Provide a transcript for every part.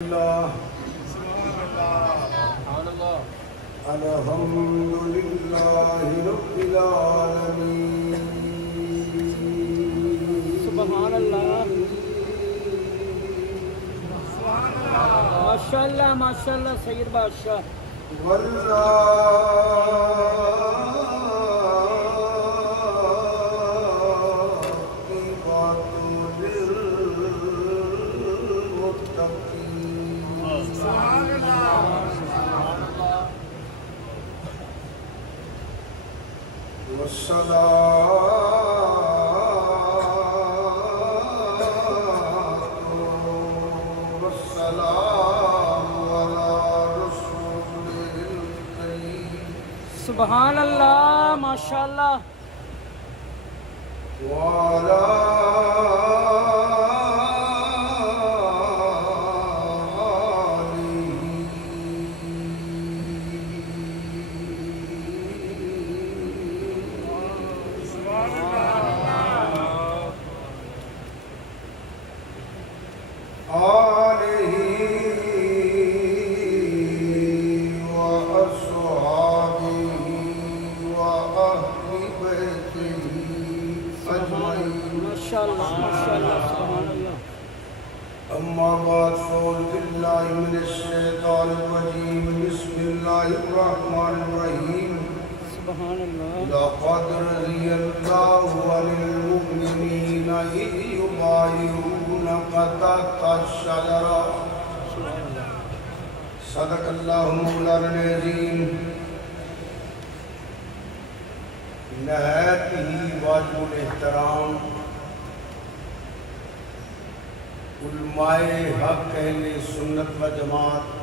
اللہ الحمدللہ رب العالمین سبحان اللہ ماشاءاللہ ماشاءاللہ سید بادشاہ سبحان اللہ ماشاءاللہ اما بعد فاعوذ باللہ من الشیطان الرجیم بسم اللہ الرحمن الرحیم سبحان اللہ لقد رضی اللہ عن المؤمنین اذ یبایعونک تحت الشجرہ صدق اللہ مولانا العظیم نہایت ہی واجب الاحترام علماء حق اہل سنت و جماعت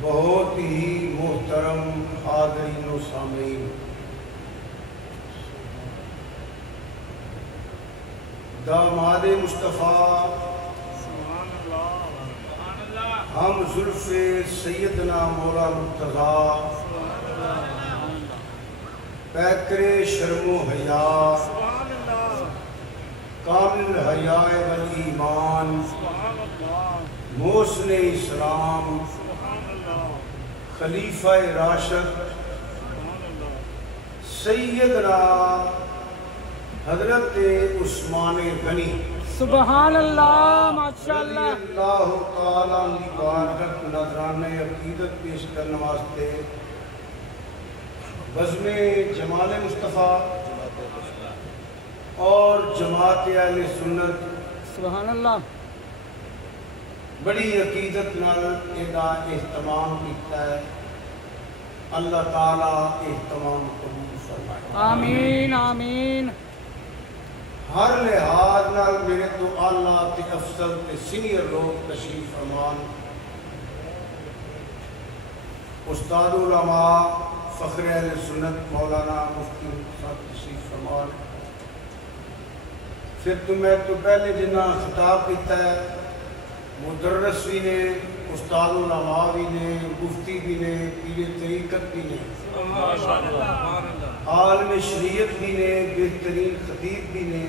بہت ہی محترم حاضرین و سامعین داماد مصطفیٰ ہم زلف سیدنا مولا مرتضیٰ پیکر شرم و حیا کامل حیاء والایمان محسن اسلام خلیفہ راشد سیدنا حضرت عثمان غنی سبحان اللہ ماشاءاللہ رضی اللہ تعالیٰ عنہ بارگت نظرانہ عقیدت پیش کرنے واسطے بزم جمال مصطفیٰ اور جماعت اہل سنت سبحان اللہ بڑی عقیدت نال ادا اہتمام کیتا ہے اللہ تعالیٰ اہتمام قبول فرمائے آمین آمین ہر لحاظ نال میرے تو اعلیٰ تے افضل تے سینئر لوگ تشریف فرمان استاد علماء فخر اہل سنت مولانا مفتی صاحب تشریف فرمان پھر تمہیں تو پہلے جنہ خطاب کیتا ہے مدرس بھی نے استاد علماء بھی نے مفتی بھی نے پیر طریقت بھی نے عالم شریعت بھی نے بہترین خطیب بھی نے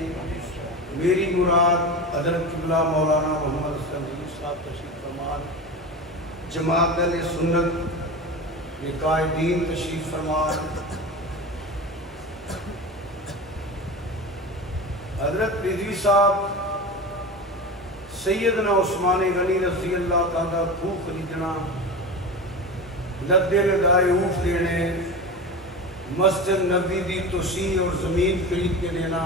میری مراد حضرت قبلہ مولانا محمد حسن صاحب تشریف فرمان جماعت اہل سنت قائدین تشریف فرمان حضرت رضوی صاحب سیدنا عثمان غنی رضی اللہ تعالیٰ خوب خریدنا لدے لگائے اوف دینے مسجد نبی دی توسیع اور زمین خرید کے دینا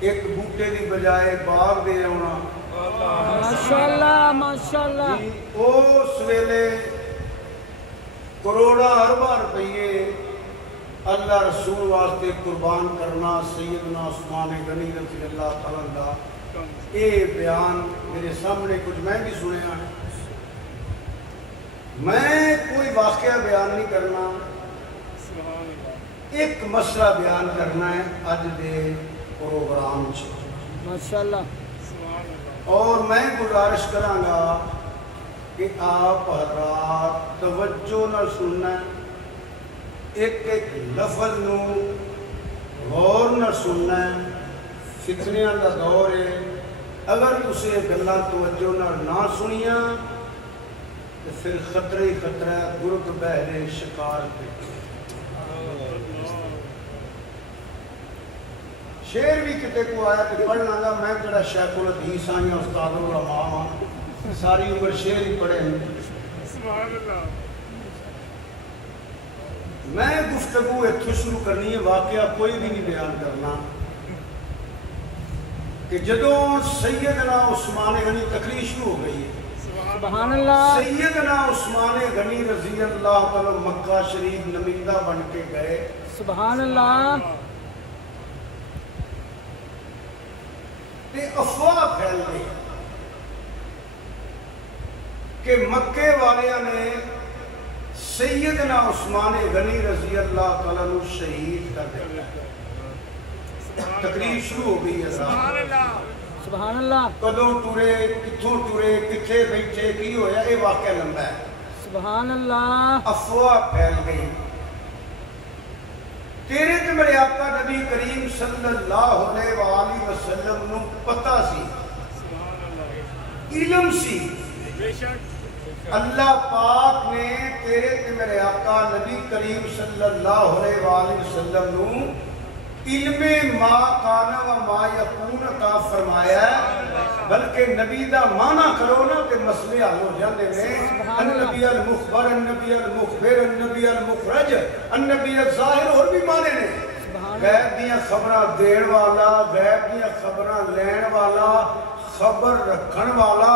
ایک بوٹے دی بجائے باغ دے ہونا ماشاءاللہ ماشاءاللہ اس ویلے کروڑا اربا روپیے اللہ رسول واسطے قربان کرنا سیدنا عثمان غنی رضی اللہ تعالیٰ عنہ یہ بیان میرے سامنے کچھ میں بھی سنے ہیں میں کوئی واقعہ بیان نہیں کرنا ایک مسئلہ بیان کرنا ہے آج دے پروگرام ماشاءاللہ اور میں گزارش کروں گا کہ آپ حضرات توجہ نہ سننا ایک ایک لفظ نو غور نہ سننا فتنیاں دا دور ہے اگر تسے گلاں توجہ نہ سنیاں تو پھر خطرہ ہی خطرہ گرگ بہرے شکار پہ شیر بھی کتے کو آیا کہ پڑھنا گا میں جڑا شیخ الحدیث آئیاں استاد العلماء ساری عمر شیر ہی پڑھے سبحان اللہ میں گفتگو اتھو شروع کرنی ہے واقعہ کوئی بھی نہیں بیان کرنا کہ جدوں سیدنا عثمان غنی تقریر شروع ہو گئی ہے سبحان اللہ سیدنا عثمان غنی رضی اللہ تعالی مکہ شریف نمائندہ بن کے گئے سبحان اللہ تے افواہ پھیل گئی کہ مکے والیاں نے سیدنا عثمان غنی رضی اللہ تعالیٰ عنہ شہید کر دیا تقریر شروع ہو گئی ہے سبحان اللہ سبحان اللہ کدوں ٹورے کتھوں ٹورے کتھے بیٹھے کی ہویا یہ واقعہ لمبا ہے سبحان اللہ افواہ پھیل گئی تیرے تے میرے آقا نبی کریم صلی اللہ علیہ وآلہ وسلم نو پتہ سی علم سی بے شک اللہ پاک نے تیرے تے میرے آقا نبی کریم صلی اللہ علیہ وآلہ وسلم نو علم ما کانا و ما یکون عطا فرمایا ہے بلکہ نبی دا معنی کرو نا کہ مسئلے حل ہو جاندے نے النبی المخبر النبی المخبر النبی المخرج النبی الظاہر اور بھی معنی نے غیب دیاں خبراں دین والا غیب دیاں خبراں لین والا خبر رکھن والا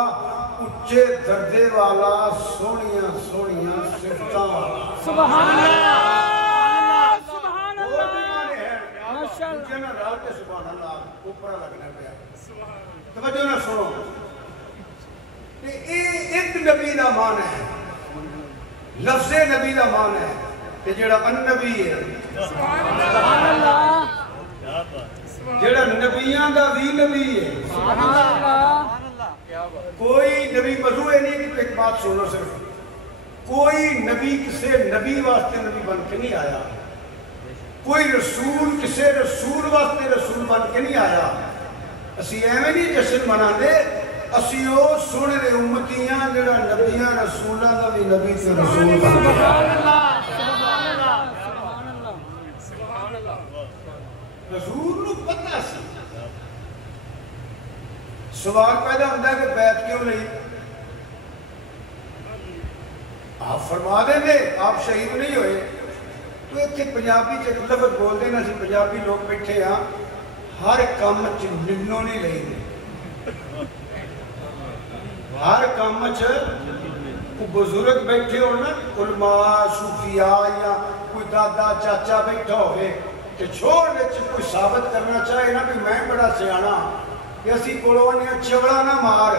اچھے دردے والا سونیاں سونیاں صفتاں والا سبحان اللہ سبحان اور بھی اللہ معنی ہیں ماشاءاللہ مجھے نہ رات کے سبحان اللہ اوپر لگنا پیا توجہ نہ سنو کہ ایک نبی دا معنی ہے لفظ نبی دا معنی ہے کہ جڑا النبی ہے سبحان اللہ جڑا نبیاں دا بھی نبی ہے سبحان اللہ کوئی نبی مضوع نہیں کہ ایک بات سنو صرف کوئی نبی کسے نبی واسطے نبی بن کے نہیں آیا کوئی رسول کسے رسول واسطے رسول بن کے نہیں آیا اسی ایویں نہیں جشن منا دے اسی او سونے دے امتیاں جڑا نبیاں رسولاں دا بھی نبی تے رسول بن کے سبحان اللہ سبحان اللہ سبحان اللہ سبحان اللہ رسول نو پتہ سی سوال پیدا ہوتا ہے کہ بیعت کیوں نہیں آپ فرما دیں گے آپ شہید نہیں ہوئے تو ایک پنجابی چ لفظ بول دینا سی پنجابی لوگ بیٹھے ہاں ہر کام چ ننوں نہیں لئی ہر کام چ بزرگ بیٹھے ہو نا علماء صوفیاء یا کوئی دادا چاچا بیٹھا ہوئے کہ چھوڑ وچ کوئی ثابت کرنا چاہے نا کہ میں بڑا سیانا کہ اسی کولوں نے چوڑا نہ مار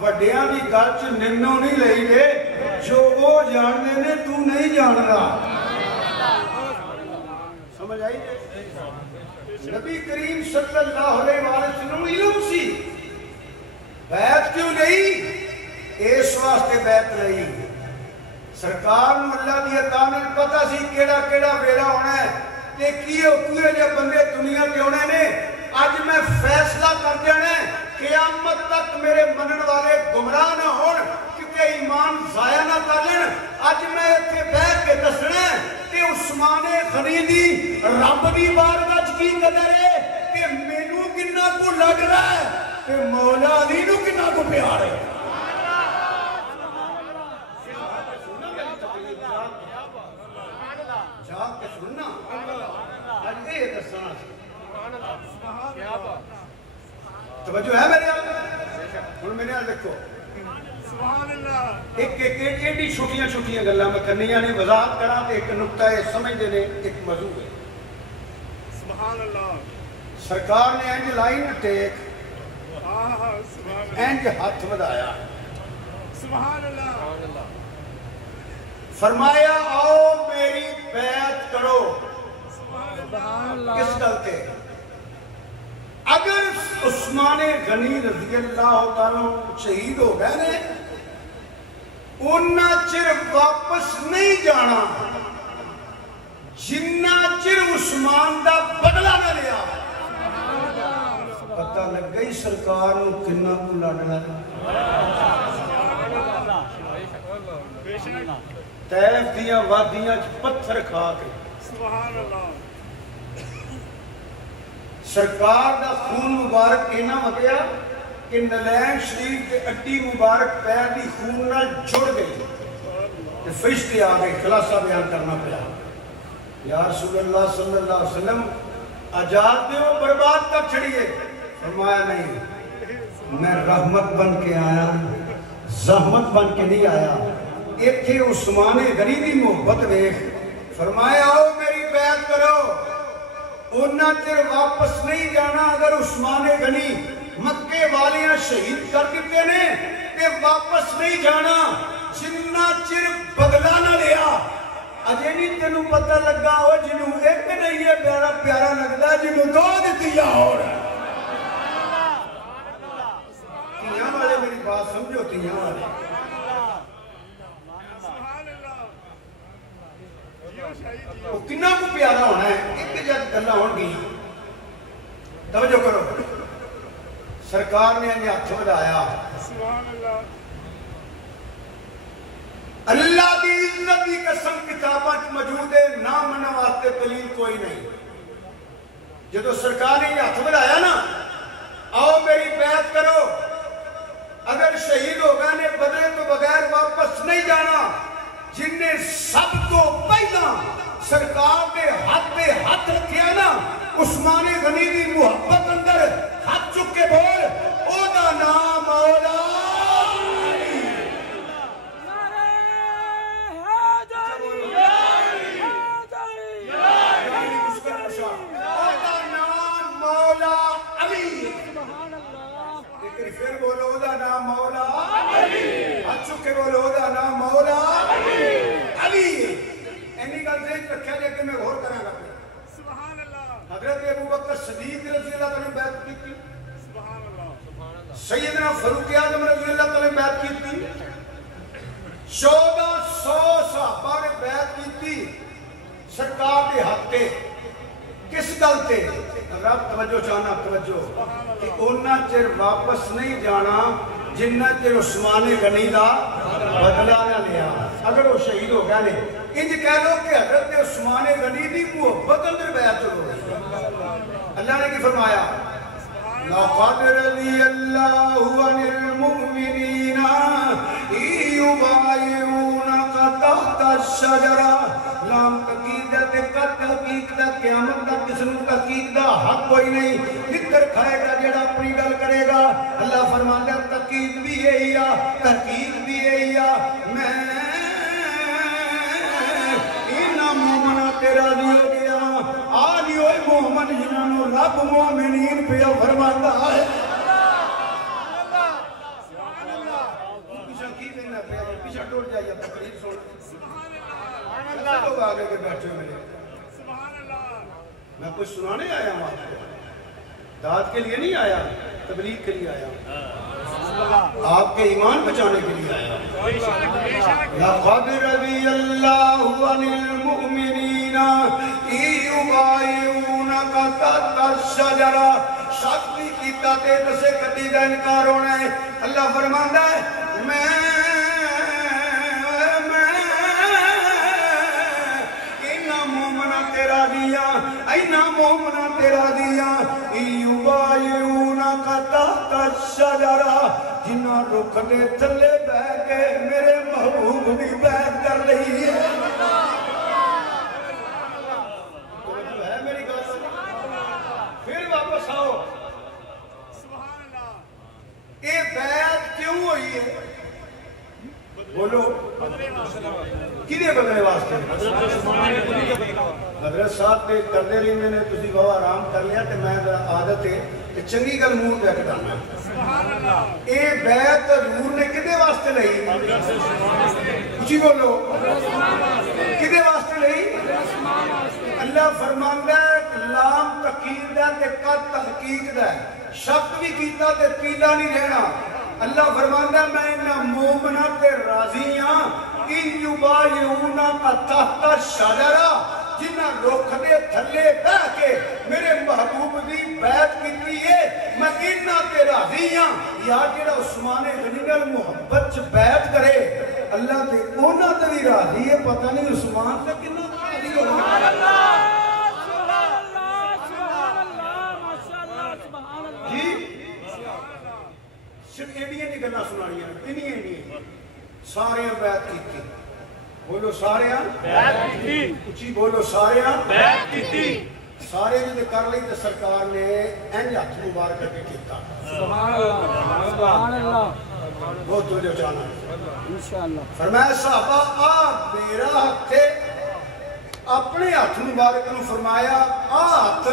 وڈیاں دی گل چ ننوں نہیں لئی دے جو وہ جاننے نے تو نہیں جان رہا سمجھ آئی نبی کریم صلی اللہ علیہ وسلم علم سی بیعت کیوں نہیں اس واسطے بیعت نہیں سرکار نو اللہ دی عطا نے پتہ سی کیڑا کیڑا ویلا ہونا ہے تے کیے جے بندے دنیا تے ہونے نے آج میں فیصلہ کر دینا ہے قیامت تک میرے منن والے گمراہ نہ ہون کیونکہ ایمان ضائع نہ کر لین آج میں اتنے بیٹھ کے دسنا ہے کہ عثمان غنی دی رب دی بارگاہ وچ کی قدر ہے کہ مینوں کتنا کو لگ رہا ہے کہ مولا علی نو کتنا کو پیار ہے جاگ کے سننا آج یہ دسنا توجہ ہے میرے آل ہن میرے آل دیکھو سبحان اللہ ایک ایڈی چھوٹیاں گلاں میں کرنیاں نے وضاحت کراں تے ایک نقطہ ہے سمجھدے نے ایک موضوع ہے سبحان اللہ سرکار نے انج لائن ٹیک سبحان انج ہاتھ ودایا سبحان اللہ فرمایا آؤ میری بیعت کرو سبحان اللہ کس گل تے اگر عثمان غنی رضی اللہ تعالیٰ شہید ہو گئے نے انہاں چر واپس نہیں جانا جنہ چر عثمان دا بدلہ نہ لیا پتہ لگ گئی سرکار نو کنا کو لڑنا طیف دیاں وادیاں پتھر کھا کے سبحان اللہ سرکار دا خون مبارک اینا وگیا کہ نلین شریف کے اڈی مبارک پیر دی خون نہ جڑ گئی کہ فرشتے آگئے خلاصہ بیان کرنا پڑا یا رسول اللہ صلی اللہ علیہ وسلم آجاد دے وہ برباد کر چھڑیے فرمایا نہیں میں رحمت بن کے آیا زحمت بن کے نہیں آیا ایک تھے عثمان غنی دی محبت ویخ فرمایا آؤ میری بیعت کرو انہاں تیر واپس نہیں جانا اگر عثمان غنی مکے والیاں شہید کر دیتے نے تے واپس نہیں جانا جنہ چر بدلہ نہ لیا اجے نہیں تینوں پتہ لگا ہو جنوں ایک نہیں ہے پیارا پیارا لگتا جنوں دو دیتی یا ہو رہا تیاں والے میری بات سمجھو تیاں والے وہ کنہ کو پیارا ہونا ہے ایک جگہ کرنا ہون گی توجہ کرو سرکار نے انہیں ہاتھ بڑھایا اللہ دی عزت دی قسم کتابات موجود ہے نام منع واسطے دلیل کوئی نہیں جدو سرکار نے ہاتھ بڑھایا نا آؤ میری بیعت کرو اگر شہید ہو گئے نے بدلے تو بغیر واپس نہیں جانا جن نے سب کو پہلا سرکار کے ہاتھ رکھیا نا عثمان غنی دی محبت اندر ہاتھ چک کے بول او دا نام مولا پھر بولو دا نام مولا ہاتھ چکے بولو دا نام مولا علی اینی گل سے رکھا جائے کہ میں غور کرنا گا سبحان اللہ حضرت ابو بکر صدیق رضی اللہ تعالیٰ بیعت کی تھی سبحان اللہ سیدنا فاروق اعظم رضی اللہ تعالیٰ بیعت کی تھی 1400 صحابہ نے بیعت کی تھی سرکار کے ہاتھ پہ کس گل تے رب توجہ چاہنا توجہ کہ انہاں چر واپس نہیں جانا جنہ چر عثمان غنی دا بدلہ نہ لیا اگر وہ شہید ہو گیا نہیں انج کہہ لو کہ حضرت عثمان غنی دی محبت اندر بیعت ہو گئی اللہ نے کی فرمایا لَقَدْ رَضِيَ اللَّهُ عَنِ الْمُؤْمِنِينَ يُبَايِعُونَكَ تَحْتَ الشَّجَرَةِ لام تقید ہے دقت تحقیق دا قیامت دا کسنو تحقیق دا حق کوئی نہیں لکر کھائے گا جڑا اپنی گل کرے گا اللہ فرماتا ہے تحقیق بھی یہی ہے تحقیق بھی یہی ہے میں اینا مومنہ تیرا دی ہو گیا آلی ہوئے مومن جنہوں رب مومنین پہ فرماتا ہے پیچھا کی دینا پیچھا ٹوٹ جائیے تقریر سوڑ لوگ آگے کے بیٹھے ہوئے میں کچھ سنانے آیا ہوں آپ کو داد کے لیے نہیں آیا تبلیغ کے لیے آیا آپ کے ایمان بچانے کے لیے آیا لَقَدْ رَضِيَ اللَّهُ عَنِ الْمُؤْمِنِينَ يُبَايِعُونَكَ تَحْتَ الشَّجَرَةِ شک بھی کیتا تے تسے کدی دا انکار ہونا ہے اللہ فرماندا ہے میں اینا مومنہ تیرا دیا یبایعونک تحت الشجرہ جنہ رکھ دے تھلے بہ کے میرے محبوب بھی بیعت کر رہی ہے میری گل پھر واپس آؤ یہ بیعت کیوں ہوئی ہے بولو کدے بدلے واسطے حضرت صاحب تے کردے رہی میں نے تسی بہو آرام کر لیا تے میں عادت ہے کہ چنگی گل منہ پہ کٹانا اے بیعت حضور نے کدے واسطے لئی کچھ بولو کدے واسطے لئی اللہ فرماندا ہے لام تقید ہے تے قد تحقیق ہے شک بھی کیتا تے پیلا نہیں رہنا اللہ فرماندا ہے میں انہاں مومناں تے راضی ہاں ان یبایعونک تحت الشجرہ جنہ رخ دے تھلے بہ کے میرے محبوب دی بیعت کیتی ہے میں انہاں تے راضی ہاں یا جڑا عثمان غنی نال محبت چ بیعت کرے اللہ تے انہاں تے بھی راضی ہے پتہ نہیں عثمان تے کنا راضی ہونا سبحان اللہ سبحان اللہ ماشاءاللہ سبحان اللہ جی صرف ایڈیاں دی گلاں سنانیاں انہی سارے بیعت کیتی بولو سارے بیعت کیتی اچھی بولو سارے بیعت کیتی سارے جے کر لئی تے سرکار نے انج ہاتھ مبارک کے کیتا سبحان اللہ سبحان اللہ بہت جو جانا انشاءاللہ فرمایا صحابہ آ میرا ہاتھ ہے اپنے ہاتھ مبارک نو فرمایا آ ہاتھ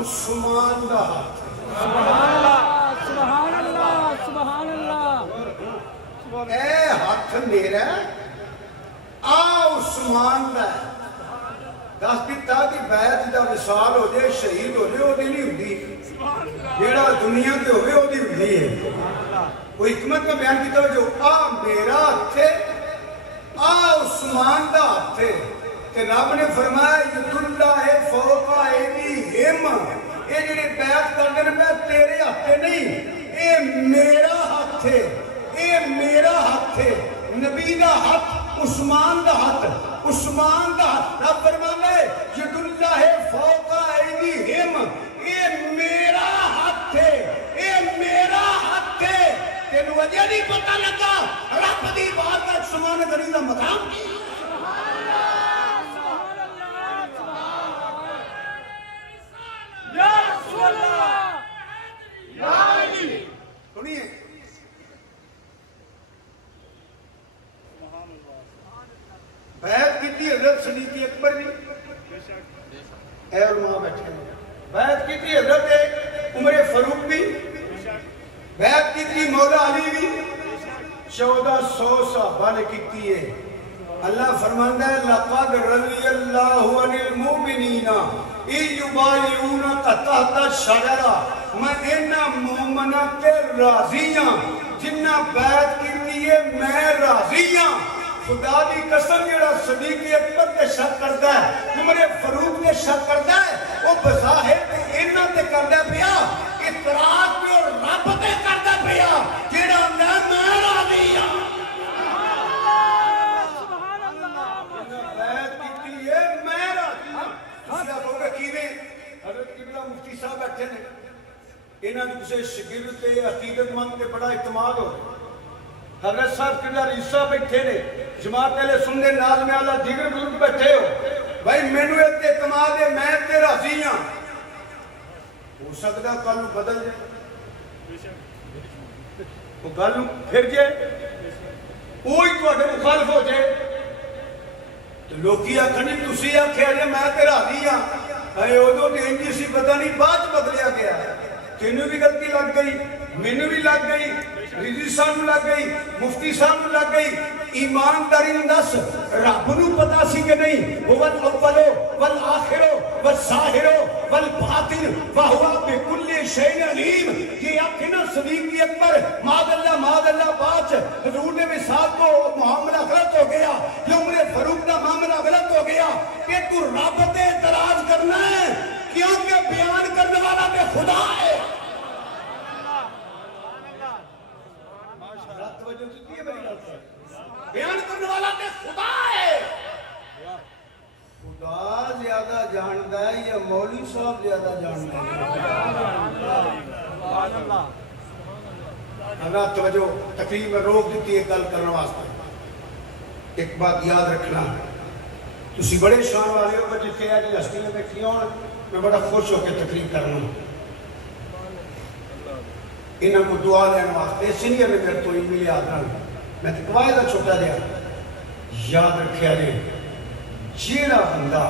عثمان دا ہاتھ سبحان اللہ سبحان اللہ سبحان اللہ اے ہاتھ میرا آ عثمان دا دس دیتا کہ بیعت دا وصال ہو جائے شہید ہو جائے وہ دی نہیں ہوتی جیڑا دنیا کے ہوئے وہ دی ہوئی ہے وہ حکمت میں بیان کیتا ہو جو آ میرا ہاتھ ہے آ عثمان دا ہاتھ ہے کہ رب نے فرمایا ید اللہ فوق ایدیہم اے جڑے بیعت کر دے میں تیرے ہاتھ نہیں اے میرا ہاتھ ہے اے میرا ہاتھ ہے نبی دا ہاتھ عثمان دا ہاتھ عثمان دا ہاتھ رب فرمانے ید اللہ فوق ایدیہم اے میرا ہاتھ ہے اے میرا ہاتھ ہے تینو وجہ نہیں پتہ لگا رب دی بات کا عثمان غنی دا مقام کی یا رسول اللہ یا علی سنیے بیعت کیتی حضرت صدیق اکبر بھی اے علماء بیٹھے ہیں بیعت کیتی حضرت عمر فاروق بھی بیعت کیتی مولا علی بھی 1400 صحابہ نے کیتی ہے اللہ فرماندہ ہے لَقَدْ رَضِيَ اللَّهُ عَنِ الْمُؤْمِنِينَ إِذْ يُبَايِعُونَكَ تَحْتَ الشَّجَرَةِ میں انہاں مومناں تے راضی ہاں جنہاں بیعت کیتی ہے میں راضی ہاں خدا دی قسم جڑا صدیق اکبر تے شک کردا ہے عمر فاروق تے شک کردا ہے وہ بظاہر تے انہاں تے کردا پیا اعتراض تے رب تے کردا پیا جڑا میں راضی ہاں حضرت قبلہ مفتی صاحب بیٹھے نے انہاں نے کسے شگرد تے عقیدت مند تے بڑا اعتماد ہو حضرت صاحب قبلہ ریسہ بیٹھے نے جماعت اہل سنت ناظم اعلیٰ دیگر بزرگ بیٹھے ہو بھائی مینوں ایک اعتماد ہے میں تے راضی ہاں ہو سکتا کل بدل جائے وہ گل پھر جائے وہی تواڈے مخالف ہو جائے تو لوکی آکھنے تسی آکھیا جے میں تے راضی ہاں اے ادو تے انج سی پتہ نہیں بعد بدلیا گیا تینوں بھی غلطی لگ گئی مینوں بھی لگ گئی رضی صاحب نوں لگ گئی مفتی صاحب نوں لگ گئی ایمانداری دس رب نوں پتہ سی کہ نہیں هو الاول والآخر والظاہر والباطن وهو بكل شيء علیم یہ اپنا صدیق اکبر معاذ اللہ بات حضور نے وصال کو معاملہ غلط ہو گیا یہ عمر فاروق کا معاملہ غلط ہو گیا کہ تو رب تے اعتراض کرنا ہے کیونکہ بیان کرنے والا تے خدا ہے بیان کرنے والا تے خدا ہے خدا زیادہ جانتا ہے یا مولوی صاحب زیادہ جانتا ہے حضرت توجہ تقریر میں روک دیتی ہے گل کرنے واسطے ایک بات یاد رکھنا تسی بڑے شان والے ہو جتنے آج ہستی میں بیٹھی ہوں میں بڑا خوش ہو کے تقریر کرنا ہوں انہاں کو دعا لینے واسطے سینئر نے میرے تو علمی یاد رہا میں تو قواعدہ چھوٹا دیا یاد رکھیا لے جیڑا بندہ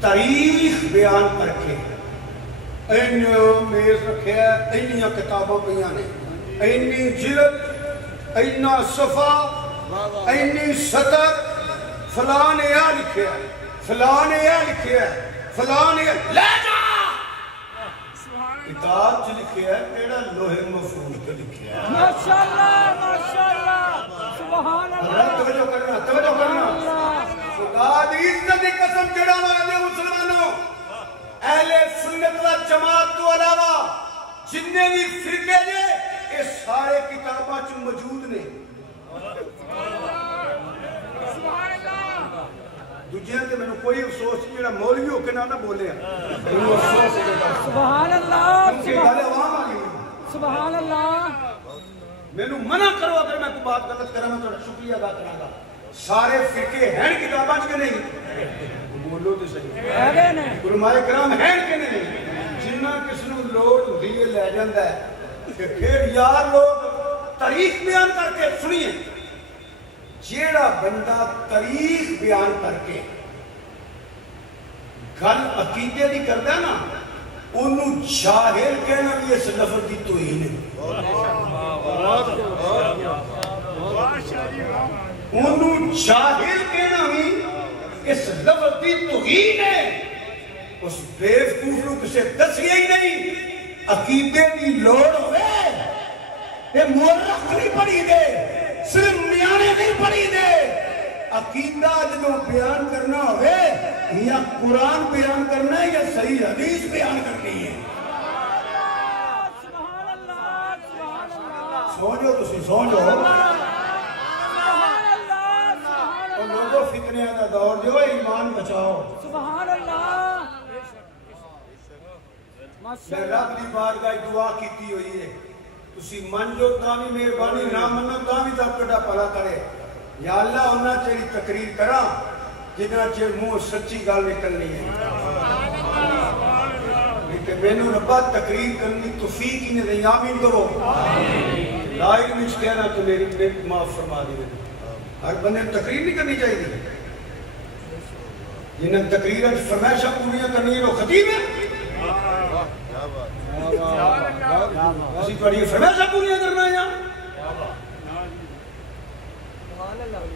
تاریخ بیان کر کے اینیاں میز رکھیا اینیاں کتابوں پیاں نے اینی جلد اینا صفحہ اینی سطر فلان یہ لکھیا فلان یہ لکھیا فلان یہ لے جا کتاب چ لکھیا ہے تیرا لوہے محفوظ پہ لکھیا ہے ماشاءاللہ ماشاءاللہ سبحان اللہ توجہ کرنا خدا دی عزت دی قسم جڑا والے مسلمانوں اہل سنت و جماعت تو علاوہ جننے بھی فرقے نے یہ سارے کتاباں چ موجود نے دوجیاں تے مینوں کوئی افسوس نہیں جڑا مولوی ہو کے نہ بولے سبحان اللہ سبحان اللہ مینوں منع کرو اگر میں کوئی بات غلط کراں میں تہاڈا شکریہ ادا کراں گا سارے فرقے ہیں کتاباں چ کہ نہیں بولو تو صحیح علماء کرام ہیں کہ نہیں جنہ کس نوں لوڑ ہوندی ہے لے جاندا ہے کہ پھر یار لوگ تاریخ بیان کر کے سنیے جیڑا بندہ تاریخ بیان کر کے گل عقیدے دی کردا ہے نا انہوں جاہل کہنا بھی اس لفظ دی توہین ہے انہوں جاہل کہنا بھی اس لفظ دی توہین ہے اس بیوقوف نو کسے دسیا ہی نہیں عقیدے دی لوڑ ہوئے یہ مورخ نہیں پڑھی دے صرف میانے نہیں پڑھی دے عقیدہ جدوں بیان کرنا ہوئے یا قرآن بیان کرنا ہے یا صحیح حدیث بیان کرنی ہے سوچو تسی سوچو اور لوگوں فتنے کا دور دیو ایمان بچاؤ سبحان اللہ میں رب دی بارگاہ دعا کیتی ہوئی ہے تسی من جو تاوی مہربانی نہ منو تاوی تب کٹا پلا کرے یا اللہ انہاں چیری تقریر کرا جتنا چیر منہ سچی گال نکلنی ہے لیکن میں نے ربا تقریر کرنی توفیق ہی نہیں آمین کرو لا علم اس کہنا تو میری معاف فرما دی ہر بندے تقریر نہیں کرنی چاہیے جنہیں تقریر فرمائشہ پوریاں کرنی ہے وہ خطیب ہے اسی پڑھئے فرمائشہ پوریاں کرنا ہے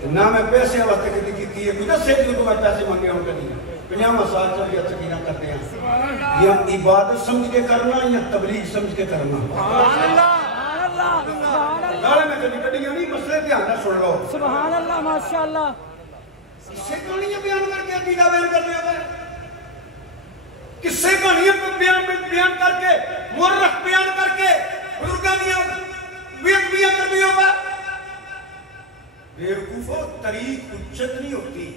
نہ میں پیسے وقت کی ہے کوئی دسے جو تو میں پیسے مانگے ہوں کرنی ہے پنیامہ ساتھ چل گیا تقیرہ کرتے ہیں یہ عبادت سمجھ کے کرنا یا تبلیغ سمجھ کے کرنا گالے میں کبھی کٹیاں نہیں مسئلے دھیان نہ سن لو سبحان اللہ ماشاءاللہ کس سے کہانیاں بیان کر کے عقیدہ بیان کرنے ہوئے کس سے کہانیاں بیان کر کے مورخ بیان کر کے بزرگانیاں بیان کرنے ہوئے بیوقوفو تاریخ حجت نہیں ہوتی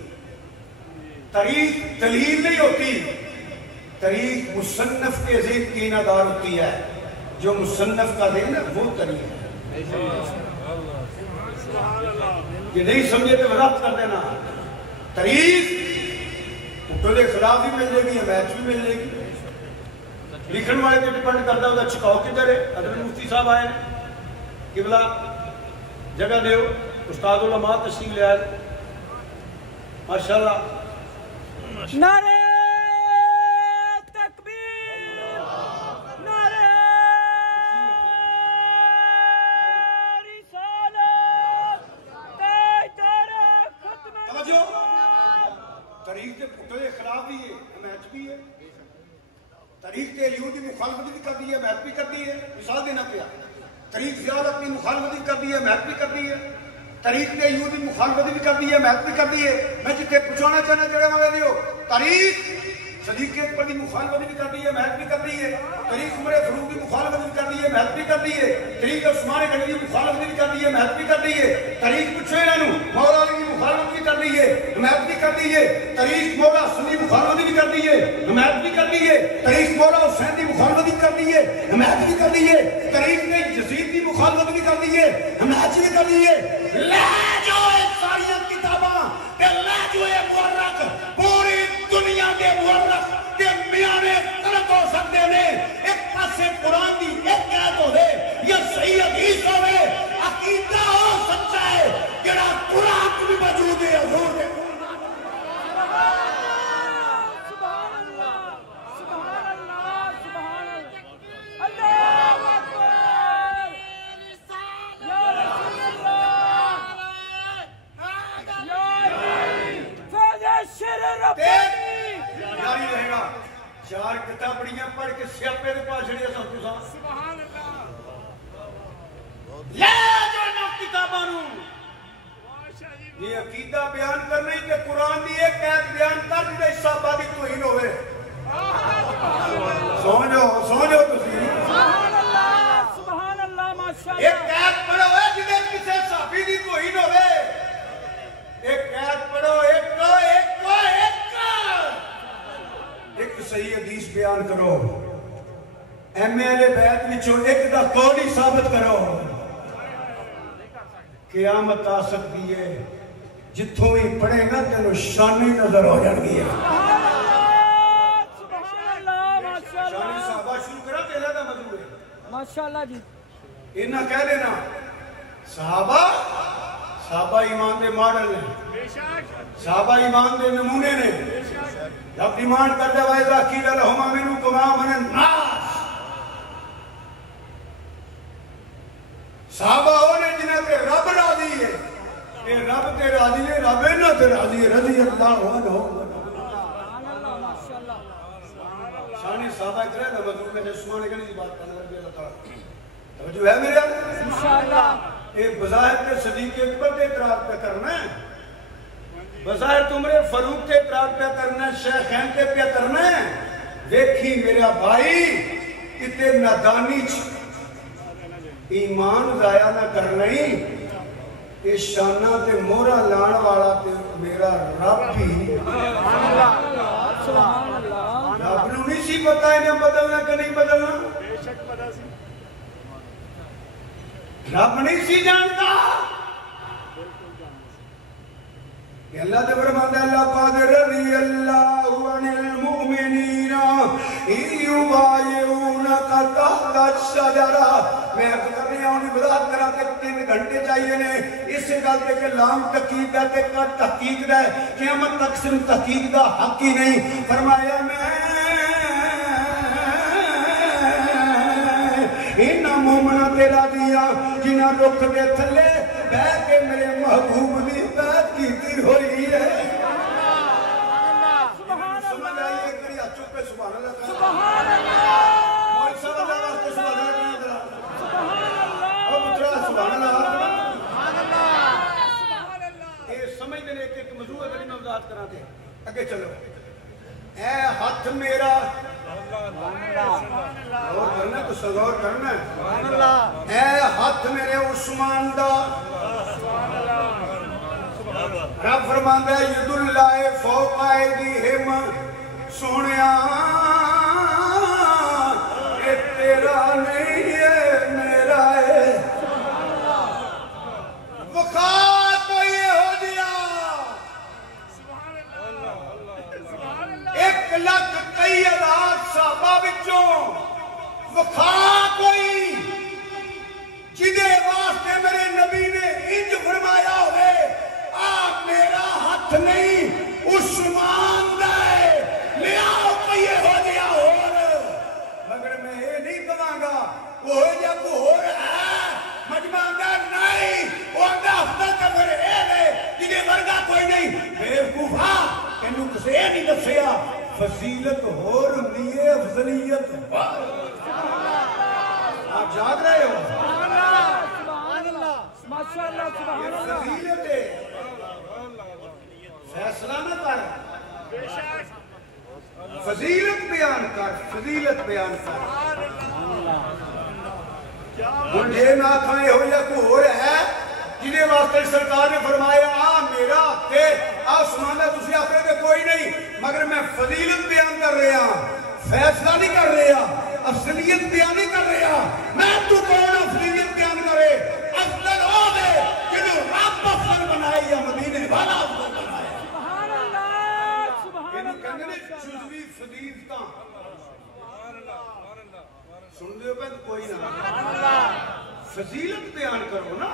تاریخ دلیل نہیں ہوتی تاریخ مصنف کے ذہن کی نادار ہوتی ہے جو مصنف کا ذہن ہے وہ تاریخ ہے یہ نہیں سمجھے تو وضاحت کر دینا تاریخ اٹھولے خلاف بھی مل جائے گی میچ بھی مل جائے گی لکھن والے کے ڈیپینڈ کرتا ہوتا چھکاؤ کدھر ہے حضرت مفتی صاحب آئے قبلہ جگہ دیو استاد علماء تشریف لے آئے ماشاءاللہ نعرہ تکبیر نعرہ رسالت تاجدار ختم توجہ تاریخ کے پھٹے خلاف بھی ہے میچ بھی ہے تاریخ کے یہودی مخالفت بھی کر دی ہے میچ بھی کر دی ہے مثال دینا پیا تاریخ زیادہ اپنی مخالفت بھی کر دی ہے میچ بھی کر دی ہے تاریخ نے یہودی مخالفت بھی کر دی ہے محنت بھی کر دی ہے میں جتے پوچھانا چاہنا جڑے والے دیو تاریخ صدیق اکبر کی مخالفت بھی کر دی ہے محنت بھی کر دی ہے تاریخ عمر فاروق کی مخالفت بھی کر دی ہے محنت بھی کر دی ہے تاریخ عثمان غنی کی مخالفت بھی کر دی ہے محنت بھی کر دی ہے تاریخ پوچھے انہوں مولا علی کی مخالفت بھی کر دی ہے محنت بھی کر دی ہے تاریخ مولا حسن کی مخالفت بھی کر دی ہے محنت بھی کر دی ہے تاریخ مولا حسین کی مخالفت بھی کر دی ہے محنت بھی کر دی ہے تاریخ نے یزید کی مخالفت بھی کر دی ہے محنت بھی کر دی ہے لے جو ساری کتاباں تے لے جو مورخ پوری دنیا کے مورخ کے میانے غلط ہو سکتے ہیں ایک پاسے قرآن دی ایک آیت ہو دے یا صحیح حدیث ہو دے عقیدہ ہو سچا ہے جڑا قرآن بھی موجود ہے حضور کے سبحان اللہ سبحان اللہ سبحان اللہ اللہ اکبر یا رسول اللہ یا علی فیض شر ربانی جاری رہے گا چار کتابڑیاں پڑھ کے سیاپے دے پاس جڑے سب تو سبحان اللہ لے جو نا کتاباں نو یہ عقیدہ بیان کرنا ہی کہ قرآن دی ایک آیت بیان کر دے صحابہ دی توہین ہوئے سمجھو تسی سبحان اللہ ماشاءاللہ ایک آیت پڑھو ہے جنہیں کسے صحابی دی توہین ہوئے ایک آیت پڑھو ایک صحیح حدیث بیان کرو ایم اہل بیت وچوں ایک دا قول ہی ثابت کرو قیامت آ سکتی ہے جتھوں ہی پڑھے گا تینوں شانی نظر ہو جانگی ہے سبحان اللہ ماشاءاللہ شانی صحابہ شروع کرا تیرا دا مضمون ہے ماشاءاللہ جی انہاں کہہ دینا صحابہ ایمان دے ماڈل نے صحابہ ایمان دے نمونے نے جب ڈیمانڈ کر دے وائزہ قیل لہم آمنوا کما آمن الناس صحابہ ہونے جنہاں کے رب راضی ہے یہ رب تے راضی ہے رب انہاں تے راضی ہے رضی اللہ عنہ سبحان اللہ ماشاءاللہ شانی صحابہ کرے نا مضمون میں عثمان غنی کی بات کرنے لگے اللہ تعالیٰ توجہ ہے میرے انشاءاللہ ایک بظاہر کے صدیق اکبر کے اعتراض پہ کرنا ہے بظاہر تمہرے فاروق کے اعتراض پہ کرنا ہے شیخین کے پہ کرنا ہے دیکھی میرا بھائی کتے نادانی ایمان ضائع نہ کرنا ہی یہ شانہ تے مورا لان والا تے میرا رب ہی سبحان اللہ رب نو نہیں سی پتا انہیں بدلنا کہ نہیں بدلنا رب نہیں سی جانتا کہ اللہ تے فرماتا ہے لَقَدْ رَضِيَ اللَّهُ عَنِ الْمُؤْمِنِينَ إِذْ يُبَايِعُونَكَ تَحْتَ الشَّجَرَةِ میں عرض کر رہی ہوں وضاحت کرا کے 3 گھنٹے چاہیے نے اس سے گلتے کہ لام تحقیق دا تے کا تحقیق دا ہے قیامت تک صرف تحقیق دا حق ہی نہیں فرمایا میں انہاں مومنہ تیرا دیا جنہاں رخ دے تھلے بہ کے میرے محبوب دی بات کیتی ہوئی ہے سمجھ آئیے کری اچھو پہ سبحان اللہ سبحان اللہ مولی صاحب اللہ واسطے سبحان اللہ کرنا درہ سبحان اللہ اب اترا سبحان اللہ سبحان اللہ یہ سمجھ دینے ایک موضوع ہے میں وضاحت کرا دے اگے چلو اے ہاتھ میرا غور کرنا تو سغور کرنا ہے اے ہاتھ میرے عثمان دا رب فرماندہ ہے ید اللہ فوق ایدیہم سونیا اے تیرا نہیں ہے میرا ہے وقا کوئی ہو دیا 1,00,000 کئی ہزار صحابہ بچوں وقا کوئی جدے واسطے میرے نبی نے انج فرمایا ہوئے آپ میرا ہاتھ نہیں عثمان دائے لے آؤ کہ یہ ہو دیا مگر میں یہ نہیں کہاں گا وہ ہو جا کو ہو رہا ہے مجمع اندر نہیں وہ اندر افضل کا میرے ہے جنہیں ورگا کوئی نہیں بے وقوفا انہوں کسے نہیں دسیا فضیلت ہو رہی ہے افضلیت آپ جاگ رہے ہو سبحان اللہ ماشاءاللہ سبحان اللہ فضیلت ہے فیصلہ نہ کر فضیلت بیان کر مجھے نہ کھائے ہو یا کوئی ہو رہا ہے جنہیں واسطے سرکار نے فرمایا میرا ہفتے آسمانہ تسی آخرے دے کوئی نہیں مگر میں فضیلت بیان کر رہا فیصلہ نہیں کر رہا افضلیت بیان نہیں کر رہا میں تو کون افضلیت بیان کرے افضل ہو دے جنہوں رب افضل بنائے یا مدینے والا افضل بنائے سبحان اللہ سبحان اللہ جزوی فضیلتاں سن لیو پہ کوئی نہ فضیلت بیان کرو نا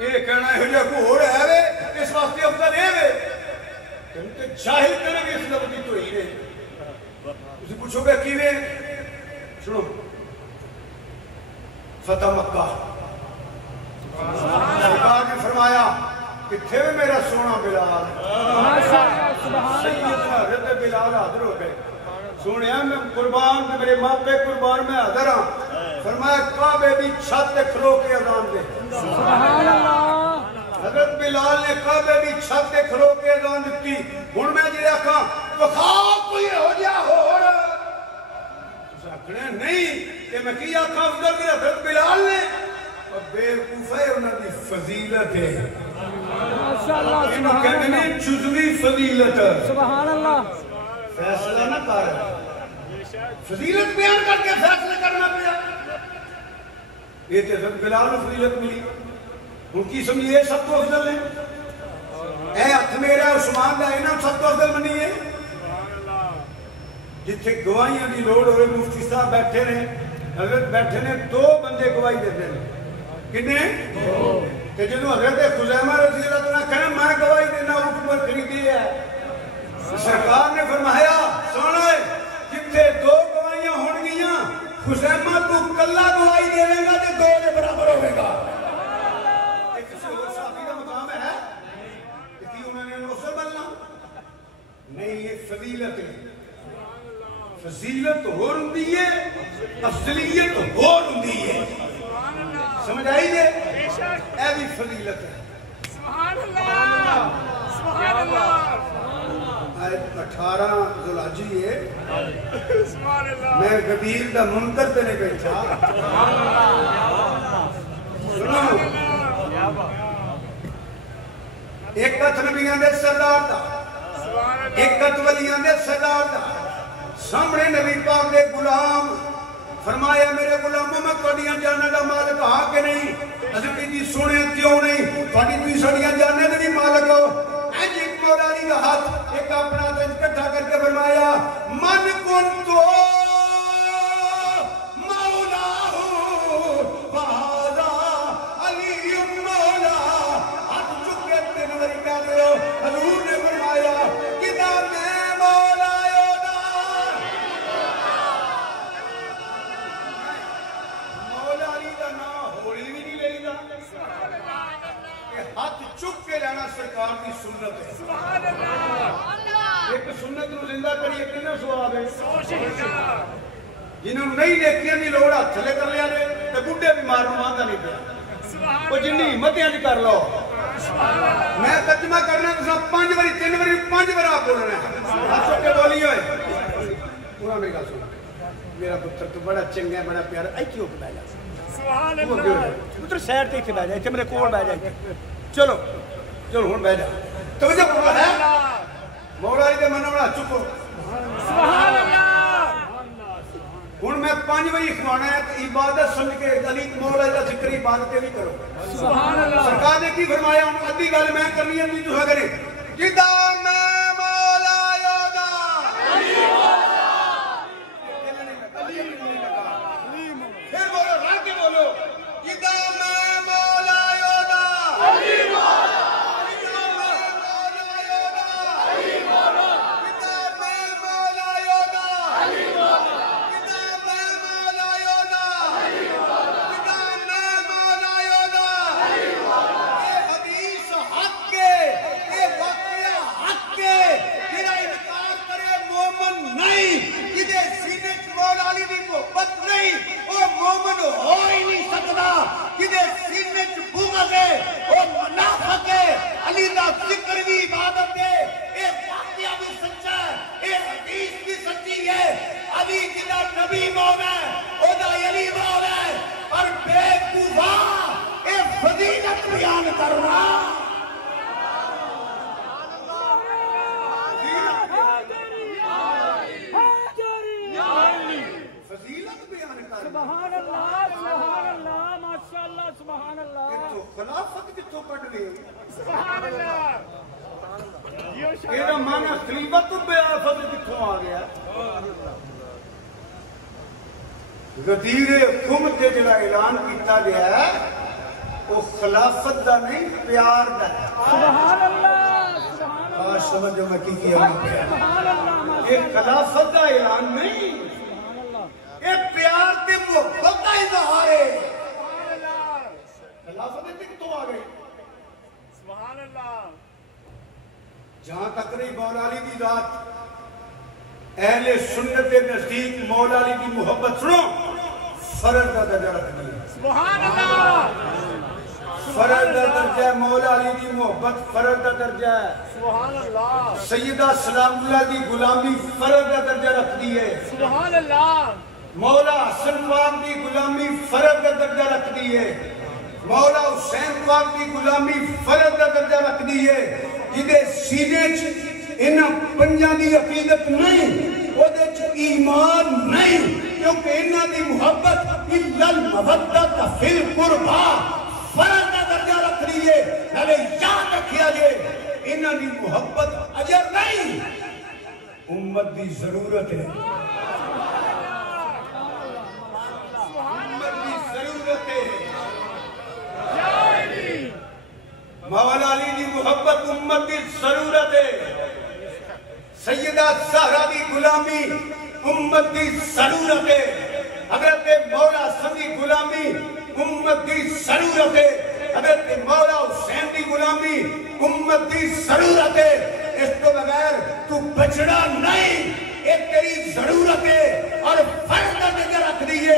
یہ کہنا ہے جو کو ہو رہا ہے اس واسطے افضل ہے کیونکہ جاہل کریں گے اس لفظی تو ہی رہے اسے پوچھو گے کیویں سنو فتح مکہ سرکار نے فرمایا کہ تھے میرا سونا بلال سیدنا حضرت بلال حاضر ہو گئے سونے میں قربان پہ میرے ماں پہ قربان میں حاضر ہوں فرمایا کعبے دی چھت کھلو کے اذان دے سبحان اللہ حضرت بلال نے کعبے دی چھت تے کھلو کے اذان دتی ہن میں جے آکھاں وکھاؤ کوئی ہو جا ہور تساں آکھنے نہیں کہ میں کی آکھاں افضل میرے حضرت بلال نے اور بے وقوف ہے انہاں دی فضیلت ہے ماشاءاللہ انہوں کہتے ہیں جزوی فضیلت سبحان اللہ فیصلہ نہ کر فضیلت بیان کر کے فیصلہ کرنا پیا یہ تو حضرت بلال کو فضیلت ملی ان کی سمجھیے سب تو افضل ہے اے ہاتھ میرا عثمان دا انہاں سب تو افضل منی ہے جتھے گواہیاں دی لوڑ ہوئے مفتی صاحب بیٹھے نے حضرت بیٹھے نے 2 بندے گواہی دیتے ہیں کتنے کہ جنہوں حضرت خزیمہ رضی اللہ عنہ کہنے میں گواہی دینا حکومت خریدی ہے سرکار نے فرمایا سنو جتھے 2 گواہیاں ہون گیاں خزیمہ تو کلا گواہی دے گا تے 2 دے برابر ہوئے گا ایک کسی اور صحابی کا مقام ہے کہ انہوں نے نوصل بننا نہیں یہ فضیلت ہے فضیلت ہو رندی ہے افضلیت ہو رندی ہے سمجھ آئی دے اے بھی فضیلت ہے سبحان اللہ سبحان اللہ آیت 18 ذوالحجہ ہے سبحان اللہ میں غدیر دا منکر تے نہیں بیٹھا سنو ایک ہتھ نبیاں دے سردار دا ایک ہتھ ولیاں دے سردار دا سامنے نبی پاک دے غلام فرمایا میرے غلاموں میں توڑیاں جانے دا مالک ہاں کہ نہیں حضرت دی سنے کیوں نہیں توڑی بھی سڑیاں جانے دا بھی مالک ہو ایج ایک مولا علی کا ہاتھ ایک اپنا تج کٹھا کر کے فرمایا من کن تو مولا ہوں وہادا علی مولا ہاتھ چکے تنوری کا دیو حضور نے فرمایا کتاب میں مولا ہاتھ چک کے لینا سرکار کی سنت ہے ایک سنت نو زندہ کریے کتنا سواب ہے جنہوں نہیں دیکھیں نہیں لوڑ ہاتھ چلے کر لیا رہے تو بڑھے بھی مارنو ماندہ نہیں پیا وہ جنہی ہمتیں نہیں کر لو میں ترجمہ کرنا تو سب 5 باری 3 باری 5 بار آپ بول رہے ہیں ہاتھ چک کے بولی ہوئے پورا میرے کا سنو میرا پتر تو بڑا چنگا ہے بڑا پیارا اے کیوں پہ جا سبحان اللہ پتر سیر تے بہ جائے میرے کول بہ جائے چلو چلو ہن بہ جا توجہ کرو ہے مولا علی دے منو بڑا چکو سبحان اللہ ہن میں 5 باری کھوانا ہے کہ عبادت سمجھ کے علی مولا علی دا ذکر عبادت نہیں کرو سبحان اللہ سرکار نے کی فرمایا ہن ادھی گل میں کرنی ہے نہیں تو کرے جدا میں مولا یودا علی مولا پھر بولو رنگ کے بولو جدا میں مولا یودا علی مولا خلافت کتوں کٹ گئی سبحان اللہ یہ مانا خلیفت تو بے آفت کتوں آ گیا غدیر خم کے جڑا اعلان کیتا گیا ہے وہ خلافت دا نہیں پیار دا ہے سبحان اللہ سبحان اللہ آج سمجھو میں کی کیا یہ خلافت دا اعلان نہیں یہ پیار تے محبت دا اظہار ہے خلافت کتوں آ گئی سبحان اللہ جہاں تک رہی مولا علی دی ذات اہل سنت نزدیک مولا علی کی محبت سنو فرض دا درجہ رکھنی ہے سبحان اللہ فرض دا درجہ ہے مولا علی دی محبت فرض دا درجہ ہے سبحان اللہ سیدہ سلام اللہ دی غلامی فرض دا درجہ رکھ دی ہے سبحان اللہ مولا حسن پاک دی غلامی فرض دا درجہ رکھ دی ہے مولا حسین پاک دی غلامی فرض دا درجہ رکھ دی ہے جدے سینے انہاں پنجاں دی عقیدت نہیں وہ دے ایمان نہیں کیونکہ انہاں دی محبت الا المودۃ فی القربى فرض دا درجہ رکھ رہی ہے نالے یاد رکھیا جے انہاں دی محبت اجر نہیں امت دی ضرورت ہے امت دی ضرورت ہے مولا علی دی محبت امت دی ضرورت ہے سیدہ زہرا دی غلامی امت دی ضرورت ہے حضرت مولا حسن دی غلامی امت دی ضرورت ہے حضرت مولا حسین دی غلامی امت دی ضرورت ہے اس تو بغیر تو بچڑا نہیں ایک تیری ضرورت ہے اور فرد نظر رکھ دیئے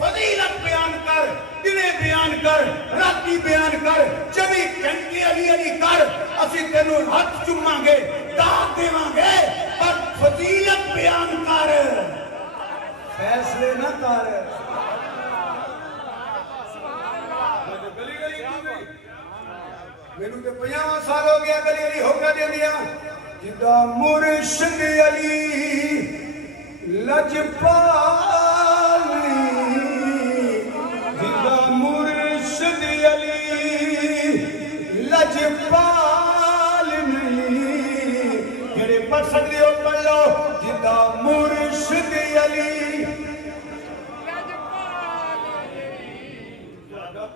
فضیلت بیان کر دنے بیان کر راتی بیان کر 24 گھنٹے علی علی کر اسی تینوں ہاتھ چوماں گے داد دیواں گے پر فضیلت بیان کر فیصلے نہ کر گلی گلی کیوں گئی میرے تے 50 سال ہو گیا گلی گلی ہو گیا دے دیا جدا مرشد علی لجپال مرشد علی لجپال نہیں جڑے پڑھ سکتے ہو پڑھ لو جدا مرشد علی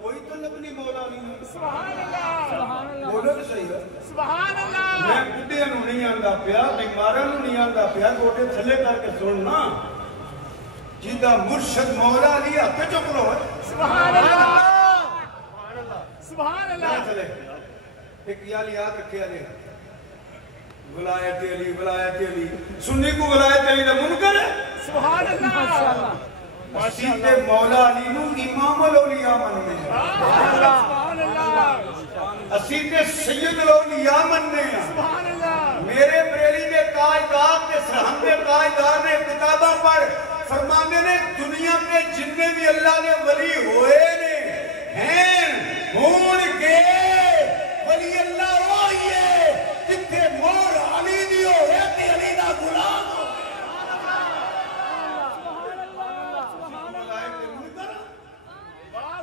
کوئی طلب نہیں مولا نہیں سبحان اللہ بولو تو صحیح ہے سبحان اللہ میں بڈھیاں نوں نہیں آندا پیا بیماراں نوں نہیں آندا پیا گوٹے تھلے کر کے سننا جدا مرشد مولا علی ہاتھ چک لو سبحان اللہ سبحان اللہ چلے ایک یال یاد رکھے علی ولایت علی ولایت علی سنی کو ولایت علی دا منکر ہے سبحان اللہ مسجد مولا علی نو امام الاولیاء مننے سبحان اللہ اسید سید الاولیاء مننے سبحان اللہ میرے بریلی دے تاجدار کے سرہم دے تاجدار نے کتابہ پڑھ فرمانے نے دنیا کے جتنے بھی اللہ نے ولی ہوئے نے ہیں ہون کے ولی اللہ ہوئیے جتنے مور علی دی ہوئے تے علی دا غلام ہو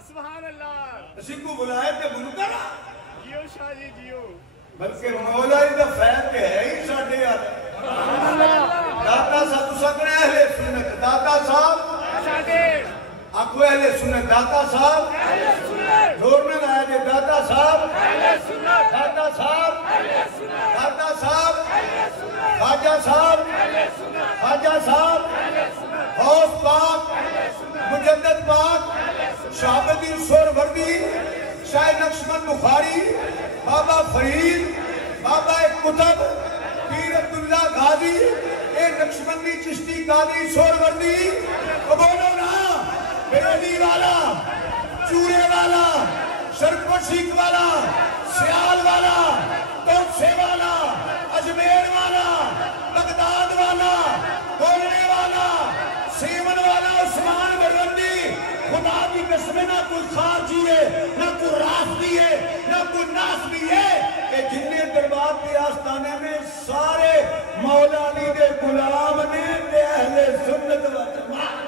سبحان اللہ اسی کو بلائے تے منکر جیو شاہ جی جیو بلکہ مولا دا فیض تے ہے ہی ساڈے یار داتا صاحب سکنے اہل سنت داتا صاحب ساڈے آکو اہل سنت داتا صاحب اہل سنت دور میں لائے دے داتا صاحب اہل سنت داتا صاحب اہل سنت داتا صاحب اہل سنت خواجہ صاحب اہل سنت خواجہ صاحب اہل سنت غوث پاک مجدد پاک شہاب الدین سہروردی شاہ نقشبند بخاری بابا فرید بابا قطب پیر عبداللہ غازی اے نقشبندی چشتی قادری سہروردی بولو نا بریلی والا چورے والا شرک و شیک والا سیال والا توسے والا اجمیر والا بغداد والا بولنے والا سیمن والا عثمان بروندی خدا کی قسم نہ کوئی خارجی ہے نہ کوئی رافضی ہے نہ کوئی ناسبی ہے کہ جننے دربار کے آستانے میں سارے مولا علی دے غلام نے تے اہل سنت و جماعت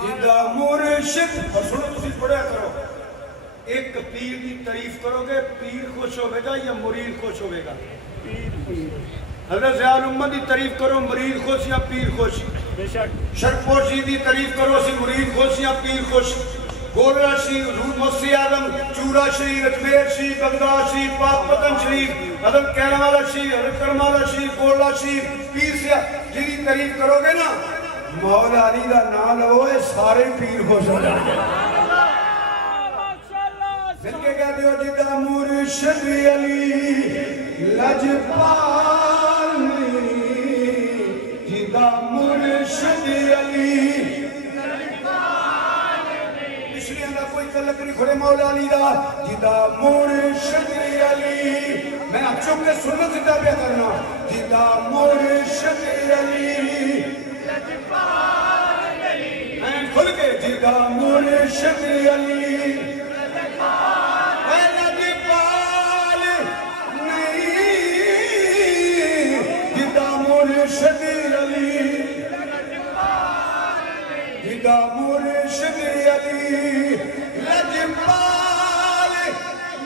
جدا مرشد اور سنو تسی پڑھا کرو ایک پیر کی تعریف کرو گے پیر خوش ہوئے گا یا مرید خوش ہوئے گا حضرت زیال امت کی تعریف کرو مرید خوش یا پیر خوش بے شک شرک پوشی کی تعریف کرو سی مرید خوش یا پیر خوش گولڑا شریف حضور مسیح اعظم چورا شریف اجمیر شریف بغداد شریف پاک پتن شریف حضرت کیرم والا شریف حضرت کرم والا شریف گولڑا شریف پیر سے جی تعریف کرو گے نا مولا علی دا نام لو اے سارے پیر خوش ہو جائیں گے پھر کے کہہ دیو جدا مرشد علی لجپال جدا مرشد علی پچھلی اندر کوئی تلک نہیں کھڑے مولا علی دا جدا مرشد علی میں اب چک کے سنت زندہ پہ کرنا جدا مرشد علی میں کھل کے جدا مرشد علی مرشد علی جدا مرشد علی لجپال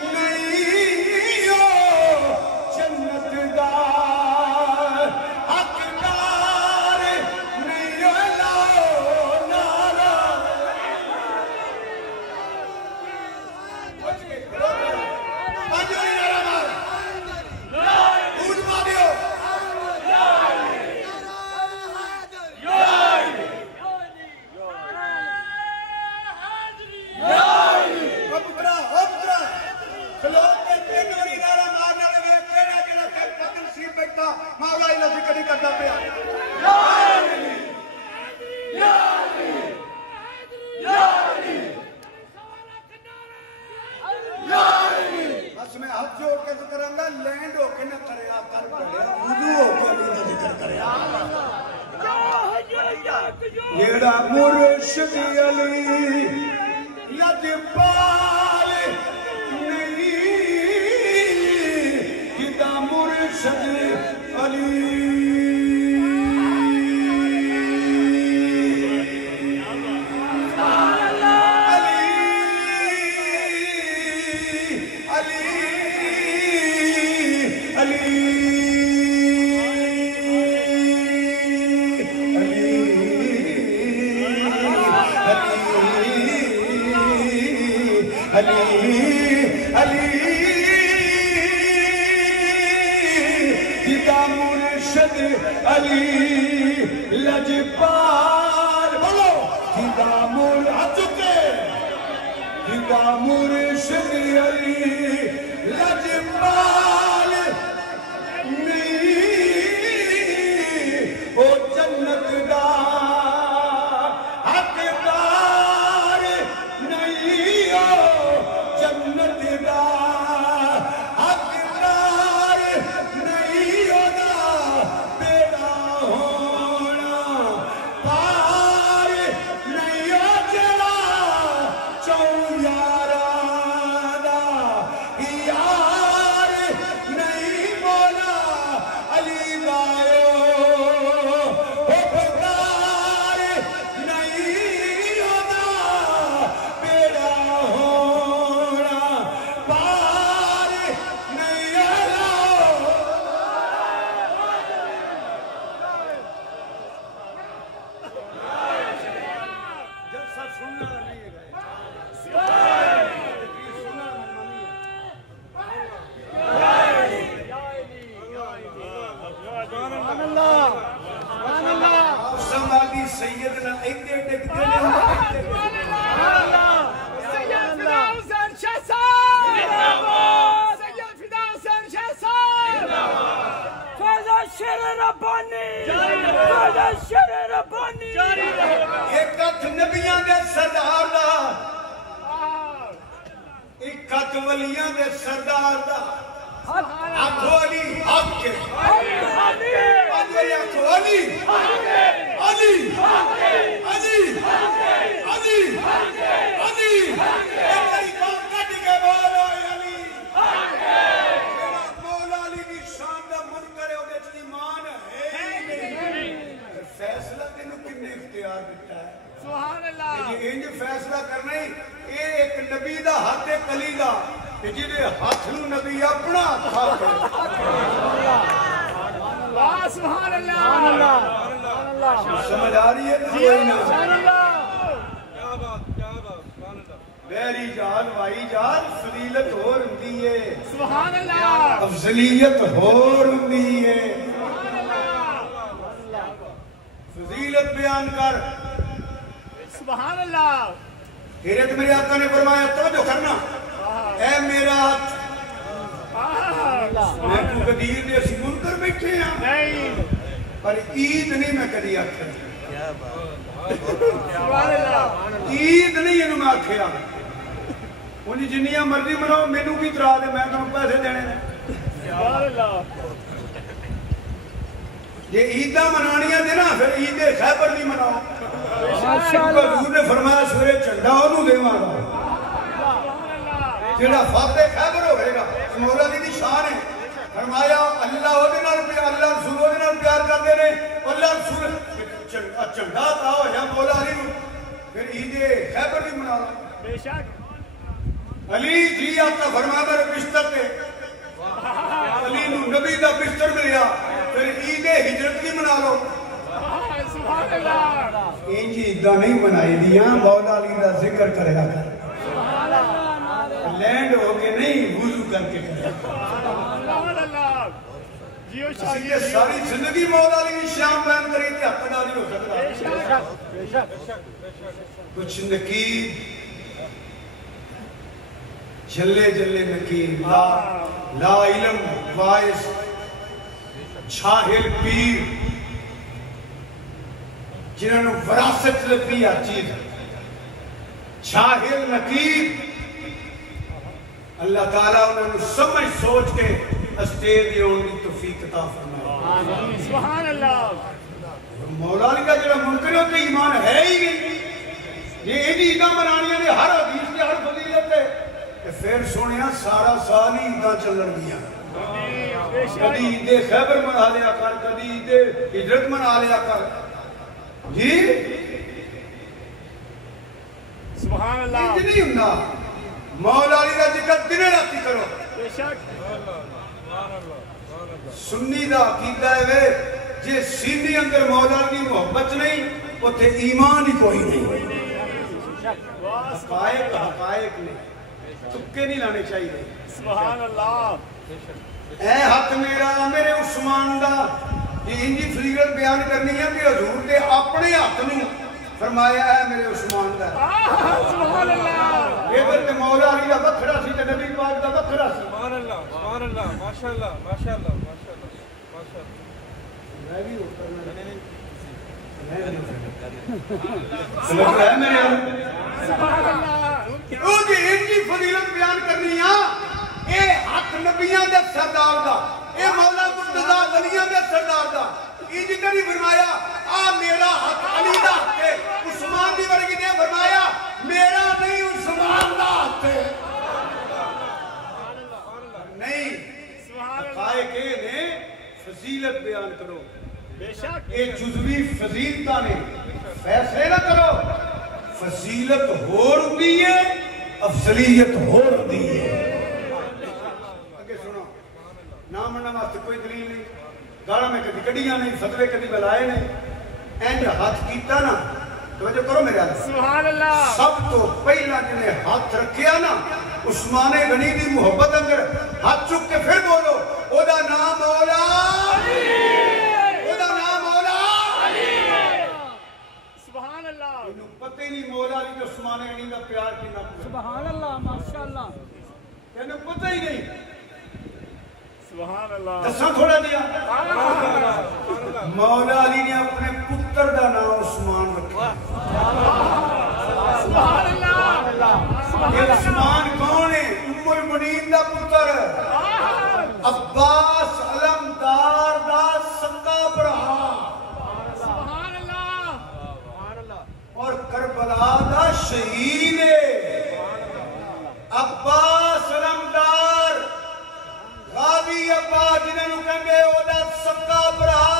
نہیں ہو جنت دار حقدار نہیں ہو لاؤ نارا مولا علی ذکر نہیں کرنا پیا بس میں ہاتھ جوڑ کے ذکر آنگا لینڈ ہو کے نہ کرے کر پڑے وضو ہو کے بھی نہ ذکر کرے جیڑا مرشد علی لجپال نہیں جدا مرشد علی علی لجپال بولو جدا مرشد علی لجپال نہیں او جنت دا حقدار نہیں ہو جنت دا حقدار نہیں ہونا بیڑا ہونا پار نہیں ہو جڑا چون یارانا یار نہیں مولا علی دائیو حقدار نہیں ہونا بیڑا ہونا پار نہیں ہونا جلسہ سننا نہیں ہے سمالی سیدنا ایتے ٹکتے ہیں سید فدا حسین شاہ صاحب سید فدا حسین شاہ صاحب فیض شیر ربانی فیض شیر ربانی ایک کتھ نبیاں دے سردار دا ایک کتھ ولیاں دے سردار دا آنکھو علی حق کے آنکھو علی علی علی علی علی ایک کام کٹی کے بولو علی مولا علی کی شان دا منکر ہے انہیں چلی مان ہے فیصلہ تینوں کنے اختیار دیتا ہے سبحان اللہ یہ انج فیصلہ کرنا ہی یہ ایک نبی دا ہاتھ کلی دا جنہیں ہاتھ نو نبی اپنا تھا سبحان اللہ سمجھ آ رہی ہے سبحان اللہ کیا بات سبحان اللہ بحری جہاز وائی جہاز فضیلت ہور ہوندی ہے سبحان اللہ افضلیت ہور ہوندی ہے فضیلت بیان کر سبحان اللہ تیرے تو میرے آقا نے فرمایا توجہ کرنا اے میرا ہاتھ میں کو قدیر دے اسی منکر بیٹھے ہیں نہیں پر عید نہیں میں کدی آکھیا سبحان اللہ عید نہیں انہوں میں آکھیا انہیں جنیاں مرضی مناؤ میں نو کی ترا دے میں تمہیں پیسے دینے سبحان اللہ یہ عیدہ منانیاں دے نا پھر عید خیبر نہیں مناؤ ماشاءاللہ حضور نے فرمایا سورے چنڈا انہوں دے مانا جنہا فاتح خیبر ہوئے گا مولا دی شان ہے فرمایا اللہ وہ دنال پیار اللہ رسول وہ دنال پیار کر دے رہے اللہ رسول چنڈا تھا ہو یا مولا علی پھر عید خیبر نہیں منا بے شک علی جی آپ کا فرمایا میرے بستر تے علی نو نبی دا بستر ملیا پھر عید ہجرت نہیں منا لو سبحان اللہ این جی عیدہ نہیں منائی دیا مولا علی دا ذکر کرے گا کر لینڈ ہو کے نہیں وضو کر کے کرے سبحان اللہ جیو اسی یہ ساری زندگی مولا علی کی شام بیان کری تھی حق داری ہو سکتا بے شک کچھ نقیب جلے جلے نقیب لا علم وائس جاہل پیر جنہوں نے وراثت لگی چیز جاہل نقیب اللہ تعالیٰ انہوں نے سمجھ سوچ کے اسٹیج ان کی توفیق عطا فرمائے سبحان اللہ مولا علی کا جڑا منکر ہوتا ایمان ہے ہی نہیں یہ ایڈی عیدہ منانیاں نے ہر حدیث کی ہر فضیلت ہے کہ پھر سنیا سارا سال ہی عیدہ چلن گیا کدی عید خیبر منا لیا کر کدی عید ہجرت منا لیا کر جی سبحان اللہ نہیں ہوندا مولا علی کا ذکر دن راتی کرو بے شک سنی دا عقیدہ ہے جے سینے اندر مولا کی محبت نہیں اوتھے ایمان ہی کوئی نہیں حقائق حقائق نہیں تکے نہیں لانے چاہیے سبحان اللہ اے حق میرا میرے عثمان دا یہ انجی فضیلت بیان کرنی ہے کہ حضور نے اپنے ہاتھ نو فرمایا ہے میرے عثمان دا سبحان اللہ یہ در مولا علی دا وکھرا سی تے نبی پاک دا وکھرا سی سبحان اللہ ماشاءاللہ ماشاءاللہ ماشاءاللہ میں بھی اترنا سبحان اللہ میرے سبحان اللہ او جی انجی فضیلت بیان کرنی ہے اے حق نبیان دے سردار دا اے مولا مرتضی ولیاں دے سردار دا یہ جی کری فرمایا آ میرا حق علی دا ہے عثمان دی ورگی نے فرمایا میرا نہیں عثمان دا ہے نہیں حقائق نے فضیلت بیان کرو بے شک اے جزوی فضیلتہ نے فیصلے نہ کرو فضیلت ہور ہوندی ہے افضلیت ہور ہوندی ہے اگے سنو نام مننا واسطے کوئی دلیل نہیں گاڑا میں کدی کڈیاں نہیں فتوے کدی بلائے نہیں اینج ہاتھ کیتا نا توجہ کرو میرے آدھا سبحان اللہ سب تو پہلا جنہیں ہاتھ رکھیا نا عثمان غنی دی محبت اندر ہاتھ چک کے پھر بولو او دا نام مولا او دا نام مولا سبحان اللہ انہوں پتہ ہی نہیں مولا علی کے عثمان غنی دا پیار کی نہ سبحان اللہ ماشاءاللہ انہوں پتہ ہی نہیں سبحان اللہ دساں تھوڑا دیا مولا علی نے اپنے پتر دا نام عثمان رکھا سبحان اللہ یہ عثمان کون ہے ام المنین دا پتر عباس علمدار دا سکا برہا سبحان اللہ اور کربلا دا شہید ہے عباس علمدار غازی عباس جنہوں نے کہنگے او دا سکا برہا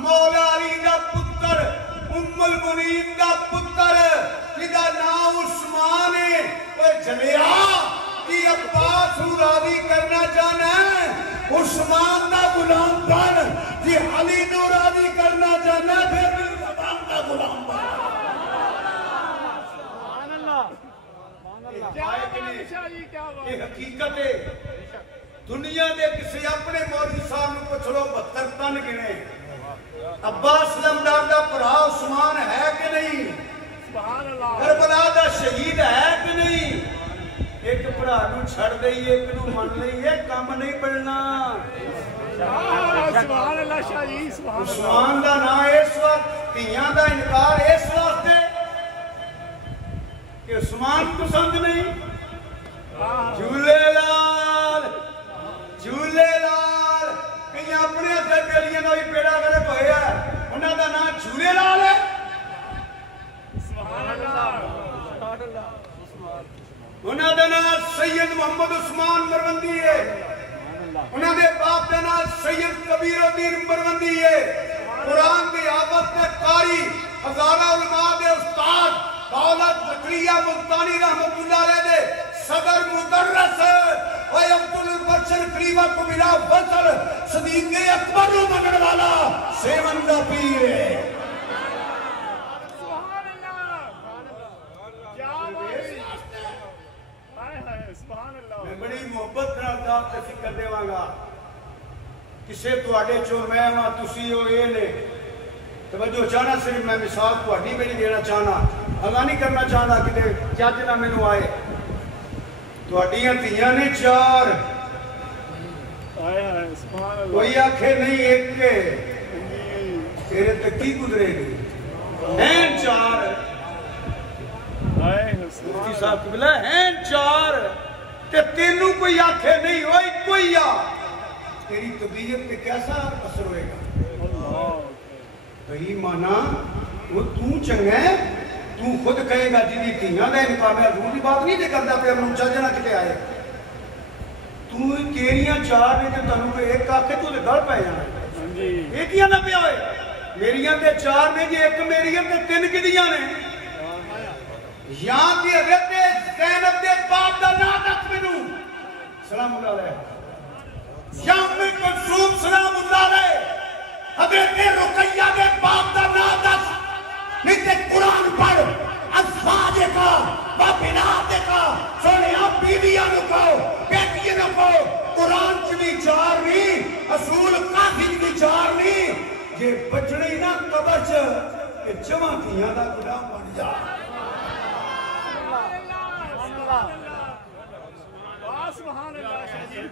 مولا علی دا پتر ام المنین دا پتر جدا نام عثمان ہے اور جلیا کہ عباس ہوں راضی کرنا چاہنا ہے عثمان دا غلام بن جی علی نو راضی کرنا چاہنا ہے پھر بھی عثمان دا غلام بن سبحان اللہ یہ حقیقت ہے دنیا دے کسی اپنے مولوی صاحب نے پوچھ لو 72 تن گنے عباس لمدار دا بھرا عثمان ہے کہ نہیں کربلا دا شہید ہے کہ نہیں ایک بھرا نو چھڑ دئی ایک نو من لئی یہ کام نہیں بڑھنا عثمان دا نا اس وقت تیاں دا انکار اس واسطے کہ عثمان پسند نہیں جھولے لال کہیں اپنے اثر کے لیے نوی پیڑا کرے پہیا ہے انہاں دا نا جھولے لال ہے انہاں دا نا سید محمد عثمان مروندی ہے انہاں دے باپ دا نا سید کبیر الدین مروندی ہے قرآن کی آفت میں قاری ہزارہ علماء دے استاد دولت زکریہ ملتانی رحمت اللہ علیہ دے صدر مدرس وی عبد البشر قریبہ کو ملا فصل صدیق اکبر رو مگر والا سیون دا پیر ہے میں بڑی محبت کرتا آپ سے فکر دے وانگا کسے تو آڈے چو میں ماں تسی ہو یہ لے توجہ چاہنا صرف میں مثال کو ہڈی میں نہیں دینا چاہنا اللہ نہیں کرنا چاہنا کہ دے چاہتے میں نو آئے تو ہڈیاں تیاں نے 4 کوئی آنکھیں نہیں ایک کے تیرے تک کی گزرے گی ہیں 4 مفتی صاحب کو بلا ہیں 4 کہ تینوں کوئی آنکھیں نہیں ہوئی کوئی آ تیری طبیعت پہ کیسا اثر ہوئے گا کہیں مانا وہ تو چنگا ہے تو خود کہے گا جیدی تیاں دے نکاح میں حضور کی بات نہیں دے کرتا پہ ہم اونچا جنا کتے آئے تو تیریاں 4 نے جو تنوں پہ ایک آنکھیں تو دے گھر پہ جانا ایک ہی نہ پہ آئے میریاں دے 4 نے جی ایک میریاں دے 3 کی دیاں نے یہاں کی حضرت زینب دے باپ دا نا دکھ منو سلام اللہ علیہ یہاں میں کنسوم سلام اللہ علیہ حضرت رقیہ دے باپ دا نا دکھ نیتے قرآن پڑھ ازواج کا بابنات کا سونے آپ بیویاں نکو بیٹیاں نکو قرآن چلی 4 نہیں اصول کافی چلی 4 نہیں یہ بچڑی نا قبر کہ جمع کیاں دا قرآن بن جا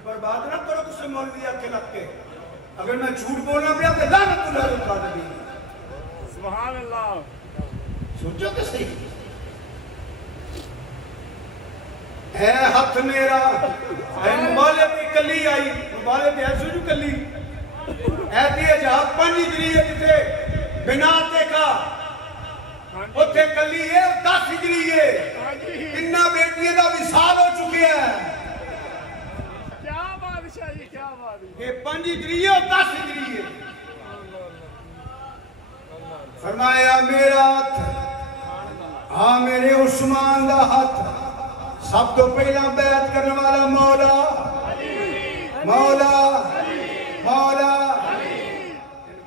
برباد نہ کرو کسے مولوی آکے لگ کے اگر میں جھوٹ بولنا پیا تو لعنت اللہ رکھا دے سبحان اللہ سوچو کہ صحیح اے ہاتھ میرا اے مبالے پہ کلی آئی مبالے پہ ایسو جو کلی اے دیئے جہاں 5 ہجری ہے جتے بنا دیکھا اتھے کلی ہے 10 ہجری ہے انہا بیٹیے دا وصال ہو چکے ہیں یہ 5 ہجری ہے اور 10 ہجری ہے فرمایا میرا ہاتھ ہاں میرے عثمان دا ہاتھ سب تو پہلا بیعت کرنے والا مولا مولا مولا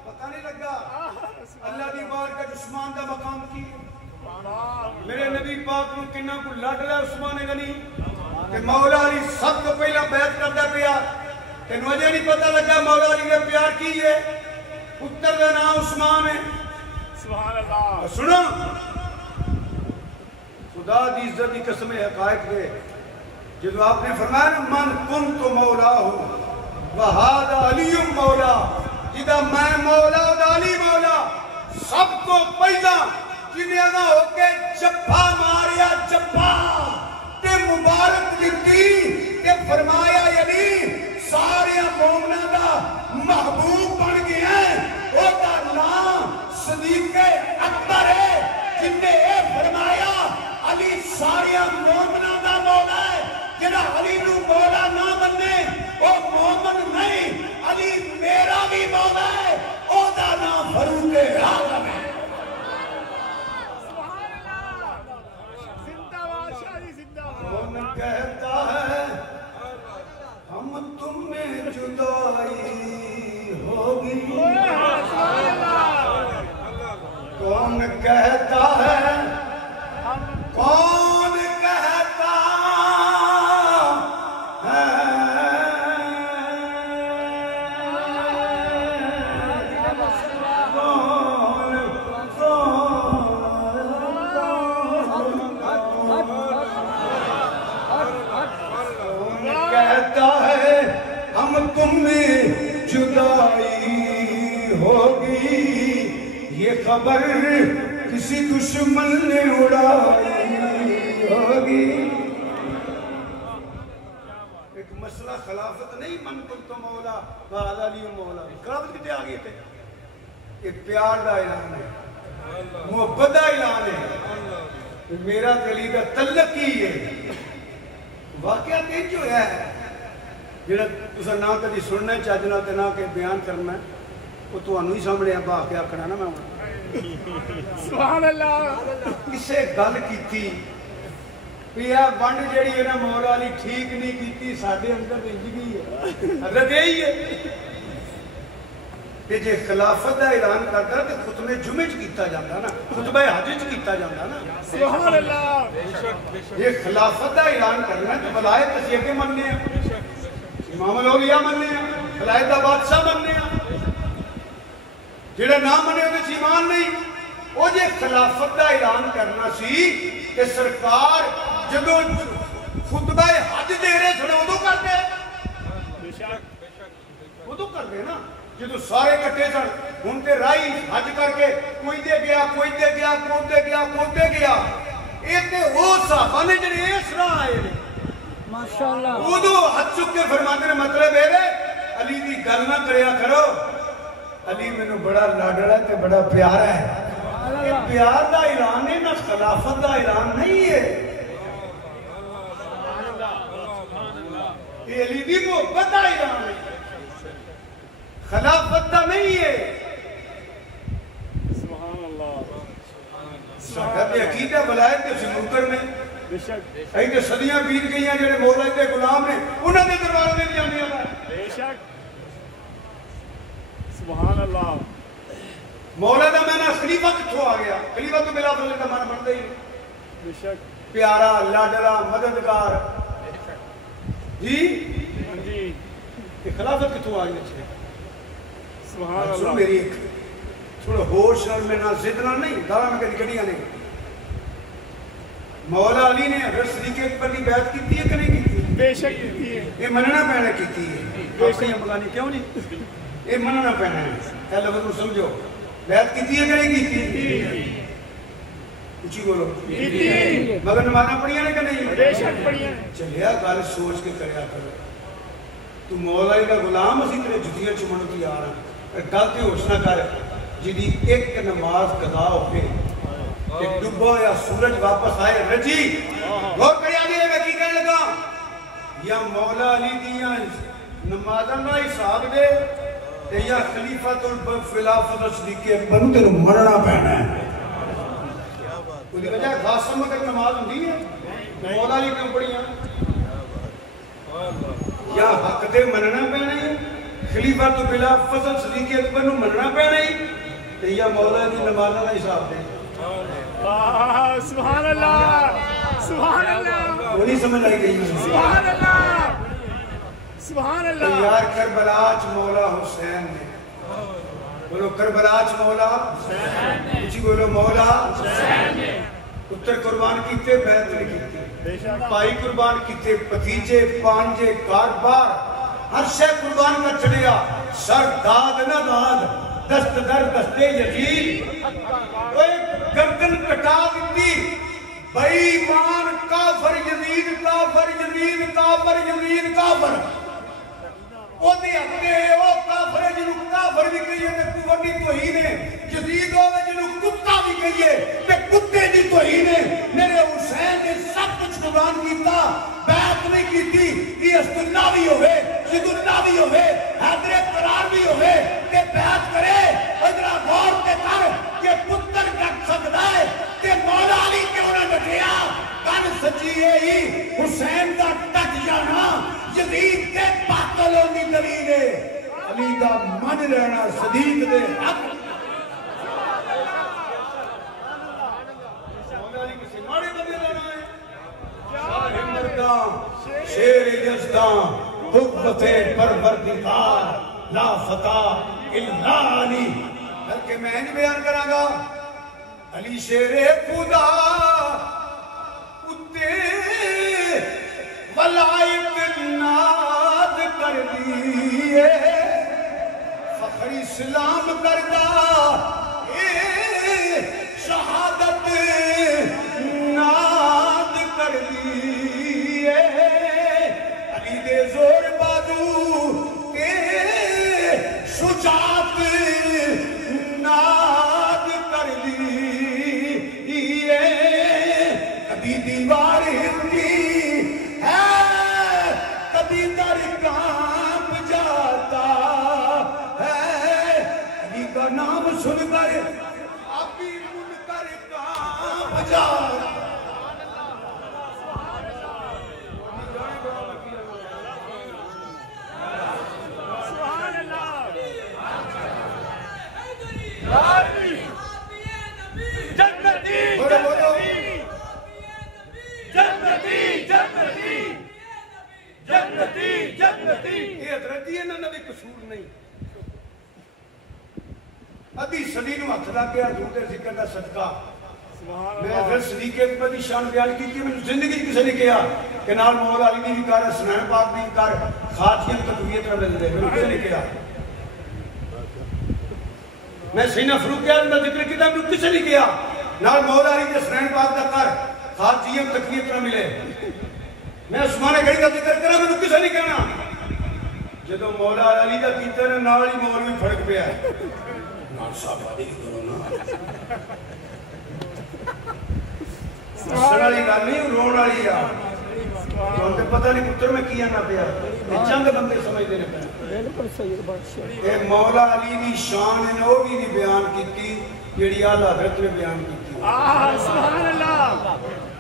پتہ نہیں لگا اللہ دی بار کا عثمان دا مقام کی میرے نبی پاک نے کنہ کو لڑ لیا عثمان غنی کہ مولا علی سب تو پہلا بیعت کرتا پیا کہ مجھے نہیں پتہ لگا مولا علی نے پیار کی ہے پتر کا نام عثمان ہے سبحان اللہ سنو خدا دی عزت دی قسم حقائق دے جب آپ نے فرمایا من کنت مولا ہوں وہذا علی مولا جدہ میں مولا اور علی مولا سب کو پہلا جنہیں اگا ہو کے جبھا ماریا جبھا تے مبارک دیتی تے فرمایا یعنی سارے مومنہ دا محبوب بن گئے ہیں وہ دا نام صدیق اکبر ہے جن نے اے فرمایا علی سارے مومنہ دا مولا ہے جنہ علی نو مولا نہ بننے وہ مومن نہیں علی میرا بھی مولا ہے وہ دا نام فاروق اعظم ہے کون کہتا ہے ہم تم میں جدائی ہوگی کون کہتا ہے کون کہتا تم میں جدائی ہوگی، یہ خبر کسی دشمن نے اڑائی ہوگی۔ ایک مسئلہ خلافت نہیں، من کنت مولا فہذا لی مولا، خلافت کتے آگئے تھے؟ ایک پیار دا اعلان ہے، محبت دا اعلان ہے، میرا علی دا تعلق ہی ہے۔ واقعہ یہ جو ہے جڑا تسا نہ کدی سننا چاہنا تے نہ کہ بیان کرنا وہ تانوں ہی سامنے با کے آکھنا نا میں سبحان اللہ۔ کسے گل کیتی بھی یہ ونڈ جیڑی ہے نا مولا علی ٹھیک نہیں کیتی، ساڈے اندر انج گئی ہے، حضرت یہی ہے کہ جے خلافت دا اعلان کرتا تے خطبہ جمعہ چ کیتا جاندا نا، خطبہ حج چ کیتا جاندا نا۔ سبحان اللہ۔ یہ خلافت دا اعلان کرنا تے ولایت اسی اگے مننے ہیں، امام الاولیاء مننے ہیں، ولایت دا بادشاہ مننے ہیں، جڑا نہ منے تے ایمان نہیں۔ وہ جے خلافت دا اعلان کرنا سی کہ سرکار جدو خطبہ حج دے رہے سنے ادو کر دے، ادو کر دے نا جدو سارے کٹے سن، ہن تے رائی حج کر کے کوئی دے گیا کوئی دے گیا کوئی دے گیا کوئی دے گیا، ایک تے وہ صحابہ نے جنہیں اس راہ آئے نے ماشاءاللہ ادو حج چک کے فرماتے نے مطلب ہے علی دی گل نہ کریا کرو، علی مینوں بڑا لاڈلا تے بڑا پیارا ہے۔ یہ پیار دا اعلان ہے، نہ خلافت دا اعلان نہیں ہے، یہ علی دی محبت دا اعلان ہے، خلافت دا نہیں ہے۔ سبحان اللہ۔ ساڈا تے عقیدہ ولایت تے سمندر میں اے تے صدیاں بیت گئیاں جڑے مولا دے غلام نے انہاں دے دربار میں جاندے ہیں۔ بے شک سبحان اللہ۔ مولا دا معنی خلیفہ کتھوں آ گیا؟ خلیفہ تو بلا فضل دا معنی بنتا ہی نہیں، بے شک پیارا لاڈلا مددگار جی جی کہ خلافت کتھوں آ گئی؟ سبحان سنو اللہ۔ میری ایک تھوڑا ہوش نال میں نہ ضد نال نہیں، گالاں میں کدی کڈیاں نہیں۔ مولا علی نے حضرت صدیق اکبر کی بیعت کیتی ہے کہ نہیں کیتی؟ بے شک کیتی ہے۔ یہ مننا پینا کیتی ہے، اپنی بگانی کیوں نہیں؟ یہ مننا پینا ہے، اے لفظ کو سمجھو، بیعت کیتی ہے کہ نہیں کیتی؟ اچھی بولو مگر نمازاں پڑھیاں نے کہ نہیں؟ بے شک پڑھیاں۔ چلیا گل سوچ کے کریا کرو، تو مولا علی کا غلام اسی طرح جتیاں چمن کی آ رہا، گل تے ہوش نہ کر جدی ایک نماز قضا ہوئے ایک ڈبا یا سورج واپس آئے رجی غور کریا گئے میں کی کہنے لگا یا مولا علی دیاں نمازاں نہ حساب دے یا خلیفۃ الخلافۃ صدیق اکبر تینوں مرنا پینا ہے۔ کوئی وجہ خاص مگر نماز ہوندی ہے مولا علی کیوں پڑھیاں یا حق دے مننا پینا ہے، خلیفۃ الخلافۃ صدیق اکبر نوں مننا پینا ہے یا مولا دی نمازاں دا حساب دے۔ سبحان اللہ سبحان اللہ وہ نہیں سمجھ آئی گئی سبحان اللہ سبحان اللہ۔ یار کربلا چ مولا حسین نے بولو کربلا چ مولا حسین نے، اچھی بولو مولا حسین نے پتر قربان کیتے بیعت نہیں کیتی، بھائی قربان کیتے پتیجے پانجے کاربار ہر شے قربان کر چھڑیا، سر داد نہ داد دست در دستے یزید گردن کٹا دیتی بھائی ایمان کافر یزید کافر یزید کافر یزید کافر او دی اپنے او کافر جنو کافر بھی کہیے تے کفر دی توہین ہے، یزید ہوئے جنو کتا بھی کہیے تے کتے دی توہین ہے۔ میرے حسین نے سب کچھ قربان کیتا، بیعت نہیں کیتی، ایست اللہ بھی ہوئے سید اللہ بھی ہوئے حیدر قرار بھی ہوئے تے بیعت کرے۔ ادھرا غور تے کر کہ پتر ڈٹ سکتا ہے تے مولا علی کیوں نہ ڈٹیا؟ کن سچی ہے ہی حسین دا ڈٹ جانا یزید کے باطل ہونی دلیل ہے، علی دا من رہنا صدیق دے حق۔ مولا علی کسی ماڑے بندے رہنا ہے، شاہ مردان شیر یزدان قوت پروردگار لا فتح الا علی۔ بلکہ میں نہیں بیان کراں گا علی شیر خدا اتے ولایت ناد کر دی ادھی صدی نو ہاتھ لگ گیا حضور دے ذکر دا صدقہ میں حضرت صدیق اکبر دی شان بیان کی میں زندگی کسی نے کیا کہ نال مولا علی دی بھی کر حسنین پاک دی کر خاتیہ تقویت رہ مل دے میں کسی نے کیا میں سینہ فروق اعظم دا ذکر کیتا میں کسی نے کیا نال مولا علی دے حسنین پاک دا کر خاتیہ تقویت رہ ملے میں عثمان غنی دا ذکر کرا میں کسی نے کہنا جدو مولا علی دا کیتا نے نال ہی مولوی پھڑک پیا ہے صاحب آدھی کرو نا سڑا لی گا نہیں رون آلی یا تو پتہ نہیں پتر میں کیا نہ پیا چند بندے سمجھ دینے پہ اے مولا علی دی شان ہے وہ بھی دی بیان کی تھی جیڑی آلہ حضرت نے بیان کی تھی سبحان اللہ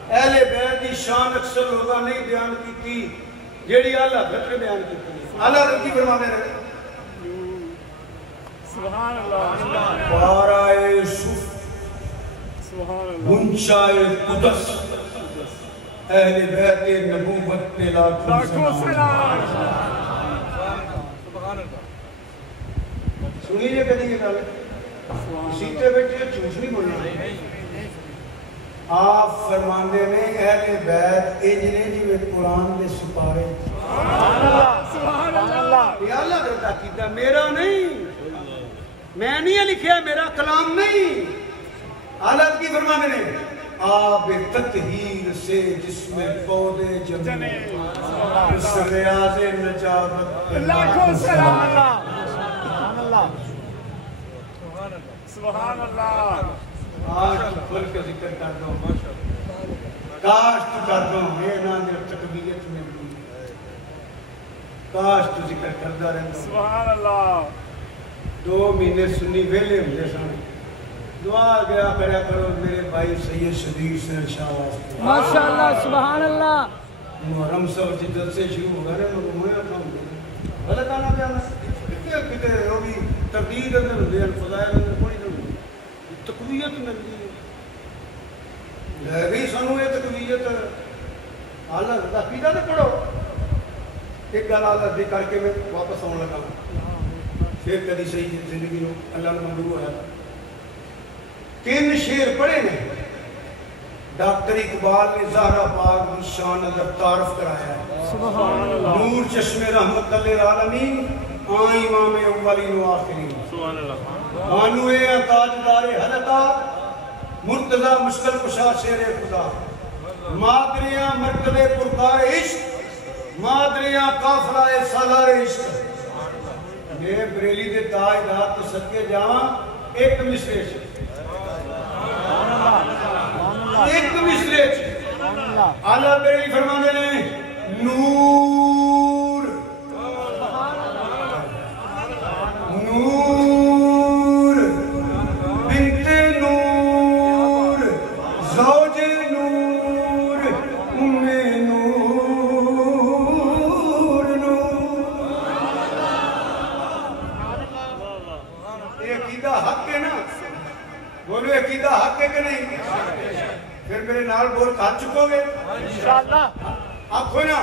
اہل بیت دی شان اکثر ہوگا نہیں بیان کی تھی جیڑی آلہ حضرت نے بیان کی تھی آلہ حضرت کی فرمانے رہے سبحان اللہ بارائے صف سبحان اللہ منشائے قدس اہل بیت نبوت پہ لاکھوں سلام سنیے کہتے یہ گل سیتے بیٹھے جھوٹ نہیں بولنا آپ فرماندے میں اہل بیت اجنے جی میں قرآن دے سپارے سبحان اللہ یہ اللہ کرتا کیتا میرا نہیں میں نہیں لکھیا میرا کلام نہیں حالت کی فرمانے نے آب تطہیر سے جس میں پودے جمع اس ریاض نجابت لاکھوں سلام اللہ سبحان اللہ آج تو کھل کے ذکر کر دو کاش تو کر دو یہ نام دے تکبیت میں کاش تو ذکر کردہ رہتا سبحان اللہ 2 مہینے سنی ویلے ہوئے سن دعا گیا کریا کرو میرے بھائی سید شدیر سے شاہ واسطے ماشاءاللہ سبحان اللہ محرم صاحب جی جلسے شروع ہو گئے میں مویا کھاؤں غلط آنا پیا میں کتے وہ بھی تقدیر اندر ہوندے ہیں فضائل اندر کوئی نہیں تقویت ملتی ہے لے گئی سانو یہ تقویت اللہ دا عقیدہ تے پڑھو ایک گل اللہ دی کر کے میں واپس آن لگا پھر کدی صحیح زندگی نو اللہ نے منظور ہوا 3 شعر پڑھے نے ڈاکٹر اقبال نے زہرا پاک کی شان اگر تعارف کرایا ہے سبحان اللہ نور چشم رحمت للعالمین آئیں امام اولین و آخرین سبحان اللہ بانوے تاجدار حلقہ مرتضی مشکل کشا شیر خدا مادریاں مرتبے پرکار عشق مادریاں قافلہ سالار عشق میں بریلی دے تاجدار تو صدقے جاواں ایک مصرے سے ایک مصرے سے اعلیٰ بریلی فرمانے نے نور نور بنت نور زوج نور ام نور یہ عقیدہ حق ہے نا بولو عقیدہ حق ہے کہ نہیں پھر میرے نال بول کھا چکو گے انشاءاللہ آنکھو نا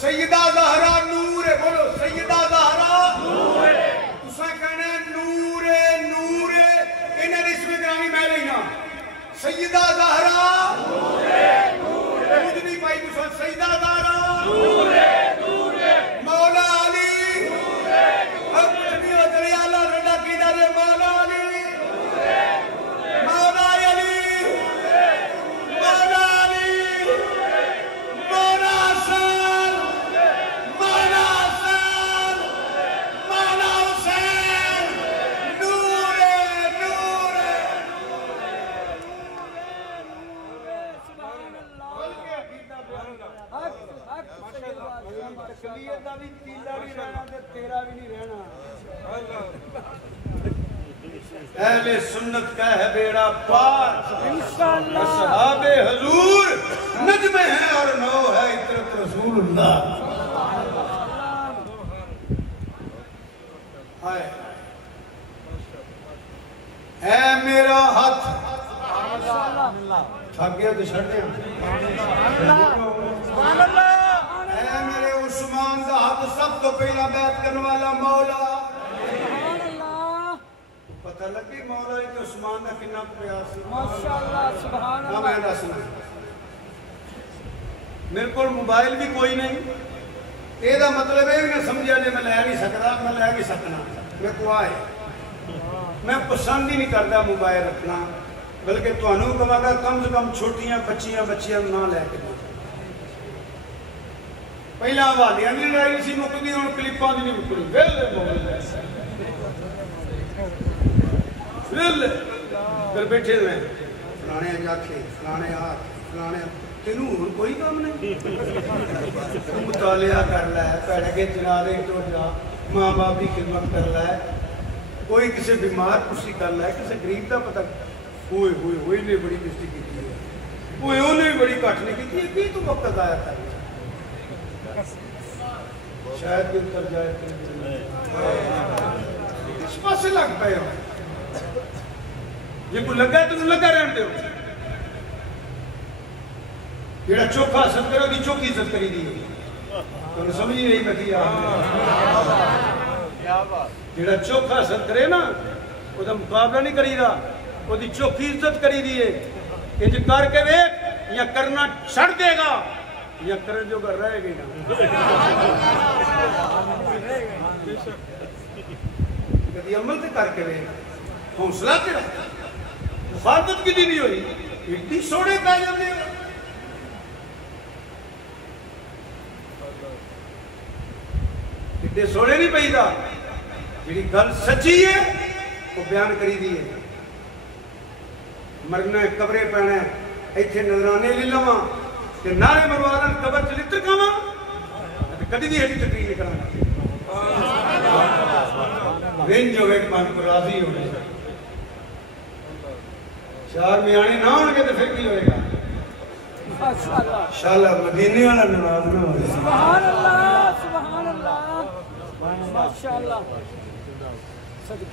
سیدہ زہرا نور ہے بولو سیدہ زہرا نور ہے تسا کہنے نور ہے نور ہے انہیں اسم گرامی میں لینا سیدہ زہرا نور ہے نور ہے مجھ نہیں پائی تسا سیدہ زہرا نور ہے مولا علی نور ہے اب کچھ نہیں ہو چلی اللہ رضا کی دارے مولا علی مولا علی مولا علی مولا حسن مولا حسن مولا حسین نور ہے نور ہے تکلیت دا بھی تیلا بھی رہنا تیرا بھی نہیں رہنا اہل سنت کا ہے بیڑا پار انشاءاللہ اصحاب حضور نجم ہے اور نو ہے عطرت رسول اللہ آئے اے میرا ہاتھ تھک گیا تو چھڑ دیں اے میرے عثمان دا ہاتھ سب تو پہلا بیعت کرنے والا مولا پتہ لگی مولا کہ عثمان دا کنا پیار سی ماشاءاللہ سبحان نہ اللہ میں دس میرے کو موبائل بھی کوئی نہیں یہ دا مطلب ہے کہ سمجھا جے میں لے نہیں سکتا میں لے نہیں سکنا میں کو آئے میں پسند ہی نہیں کرتا موبائل رکھنا بلکہ تو انہوں کہا گا کم سے کم چھوٹیاں بچیاں نہ لے کے دیں پہلا والیاں نہیں لڑائی سی مکدی اور کلپاں دی نہیں مکدی ویلے پھر بیٹھے ہوئے فلانے جاکھے فلانے ہاتھ فلانے تینوں اور کوئی کام نہیں مطالعہ کر لائے پیڑے کے جنالے تو جا ماں باپ کی خدمت کر لائے کوئی کسی بیمار کسی کر لائے کسی غریب کا پتہ ہوئی نے بڑی مسٹی کی ہے ہوئی نے بڑی کٹ نہیں کی ہے کی تو وقت آیا کر شاید بھی اتر جائے اس پاس سے لگ پائے ہو یہ کوئی لگا ہے تو لگا رہن دے ہو جیڑا چوکھا حسد کرو دی چوکی عزت کری دی تو نے سمجھ نہیں میں کیا جیڑا چوکھا حسد کرے نا وہ دا مقابلہ نہیں کری رہا وہ دی چوکی عزت کری دیئے کہ جو کر کے ویک یا کرنا چھڑ دے گا یا کرن جو کر رہے گی نا کدی عمل تے کر کے ویک حوصلہ تیرا مخالفت کی دی نہیں ہوئی اتنی سوڑے پہ جاندے ہو اتنے سوڑے نہیں پہی دا جیڑی گل سچی ہے وہ بیان کری دیئے مرنا ہے قبرے پہنا ہے ایتھے نظرانے لے لواں کہ نعرے مروادن قبر چلی ترکاواں کدی بھی ہیڈی تقریر نکلنا رین جو ایک مان کو راضی ہو گئے چار میانے نہ ہونے کے تو پھر بھی ہوئے گا انشاءاللہ مدینے والا نراض نہ ہوئے سبحان اللہ ماشاءاللہ صدقے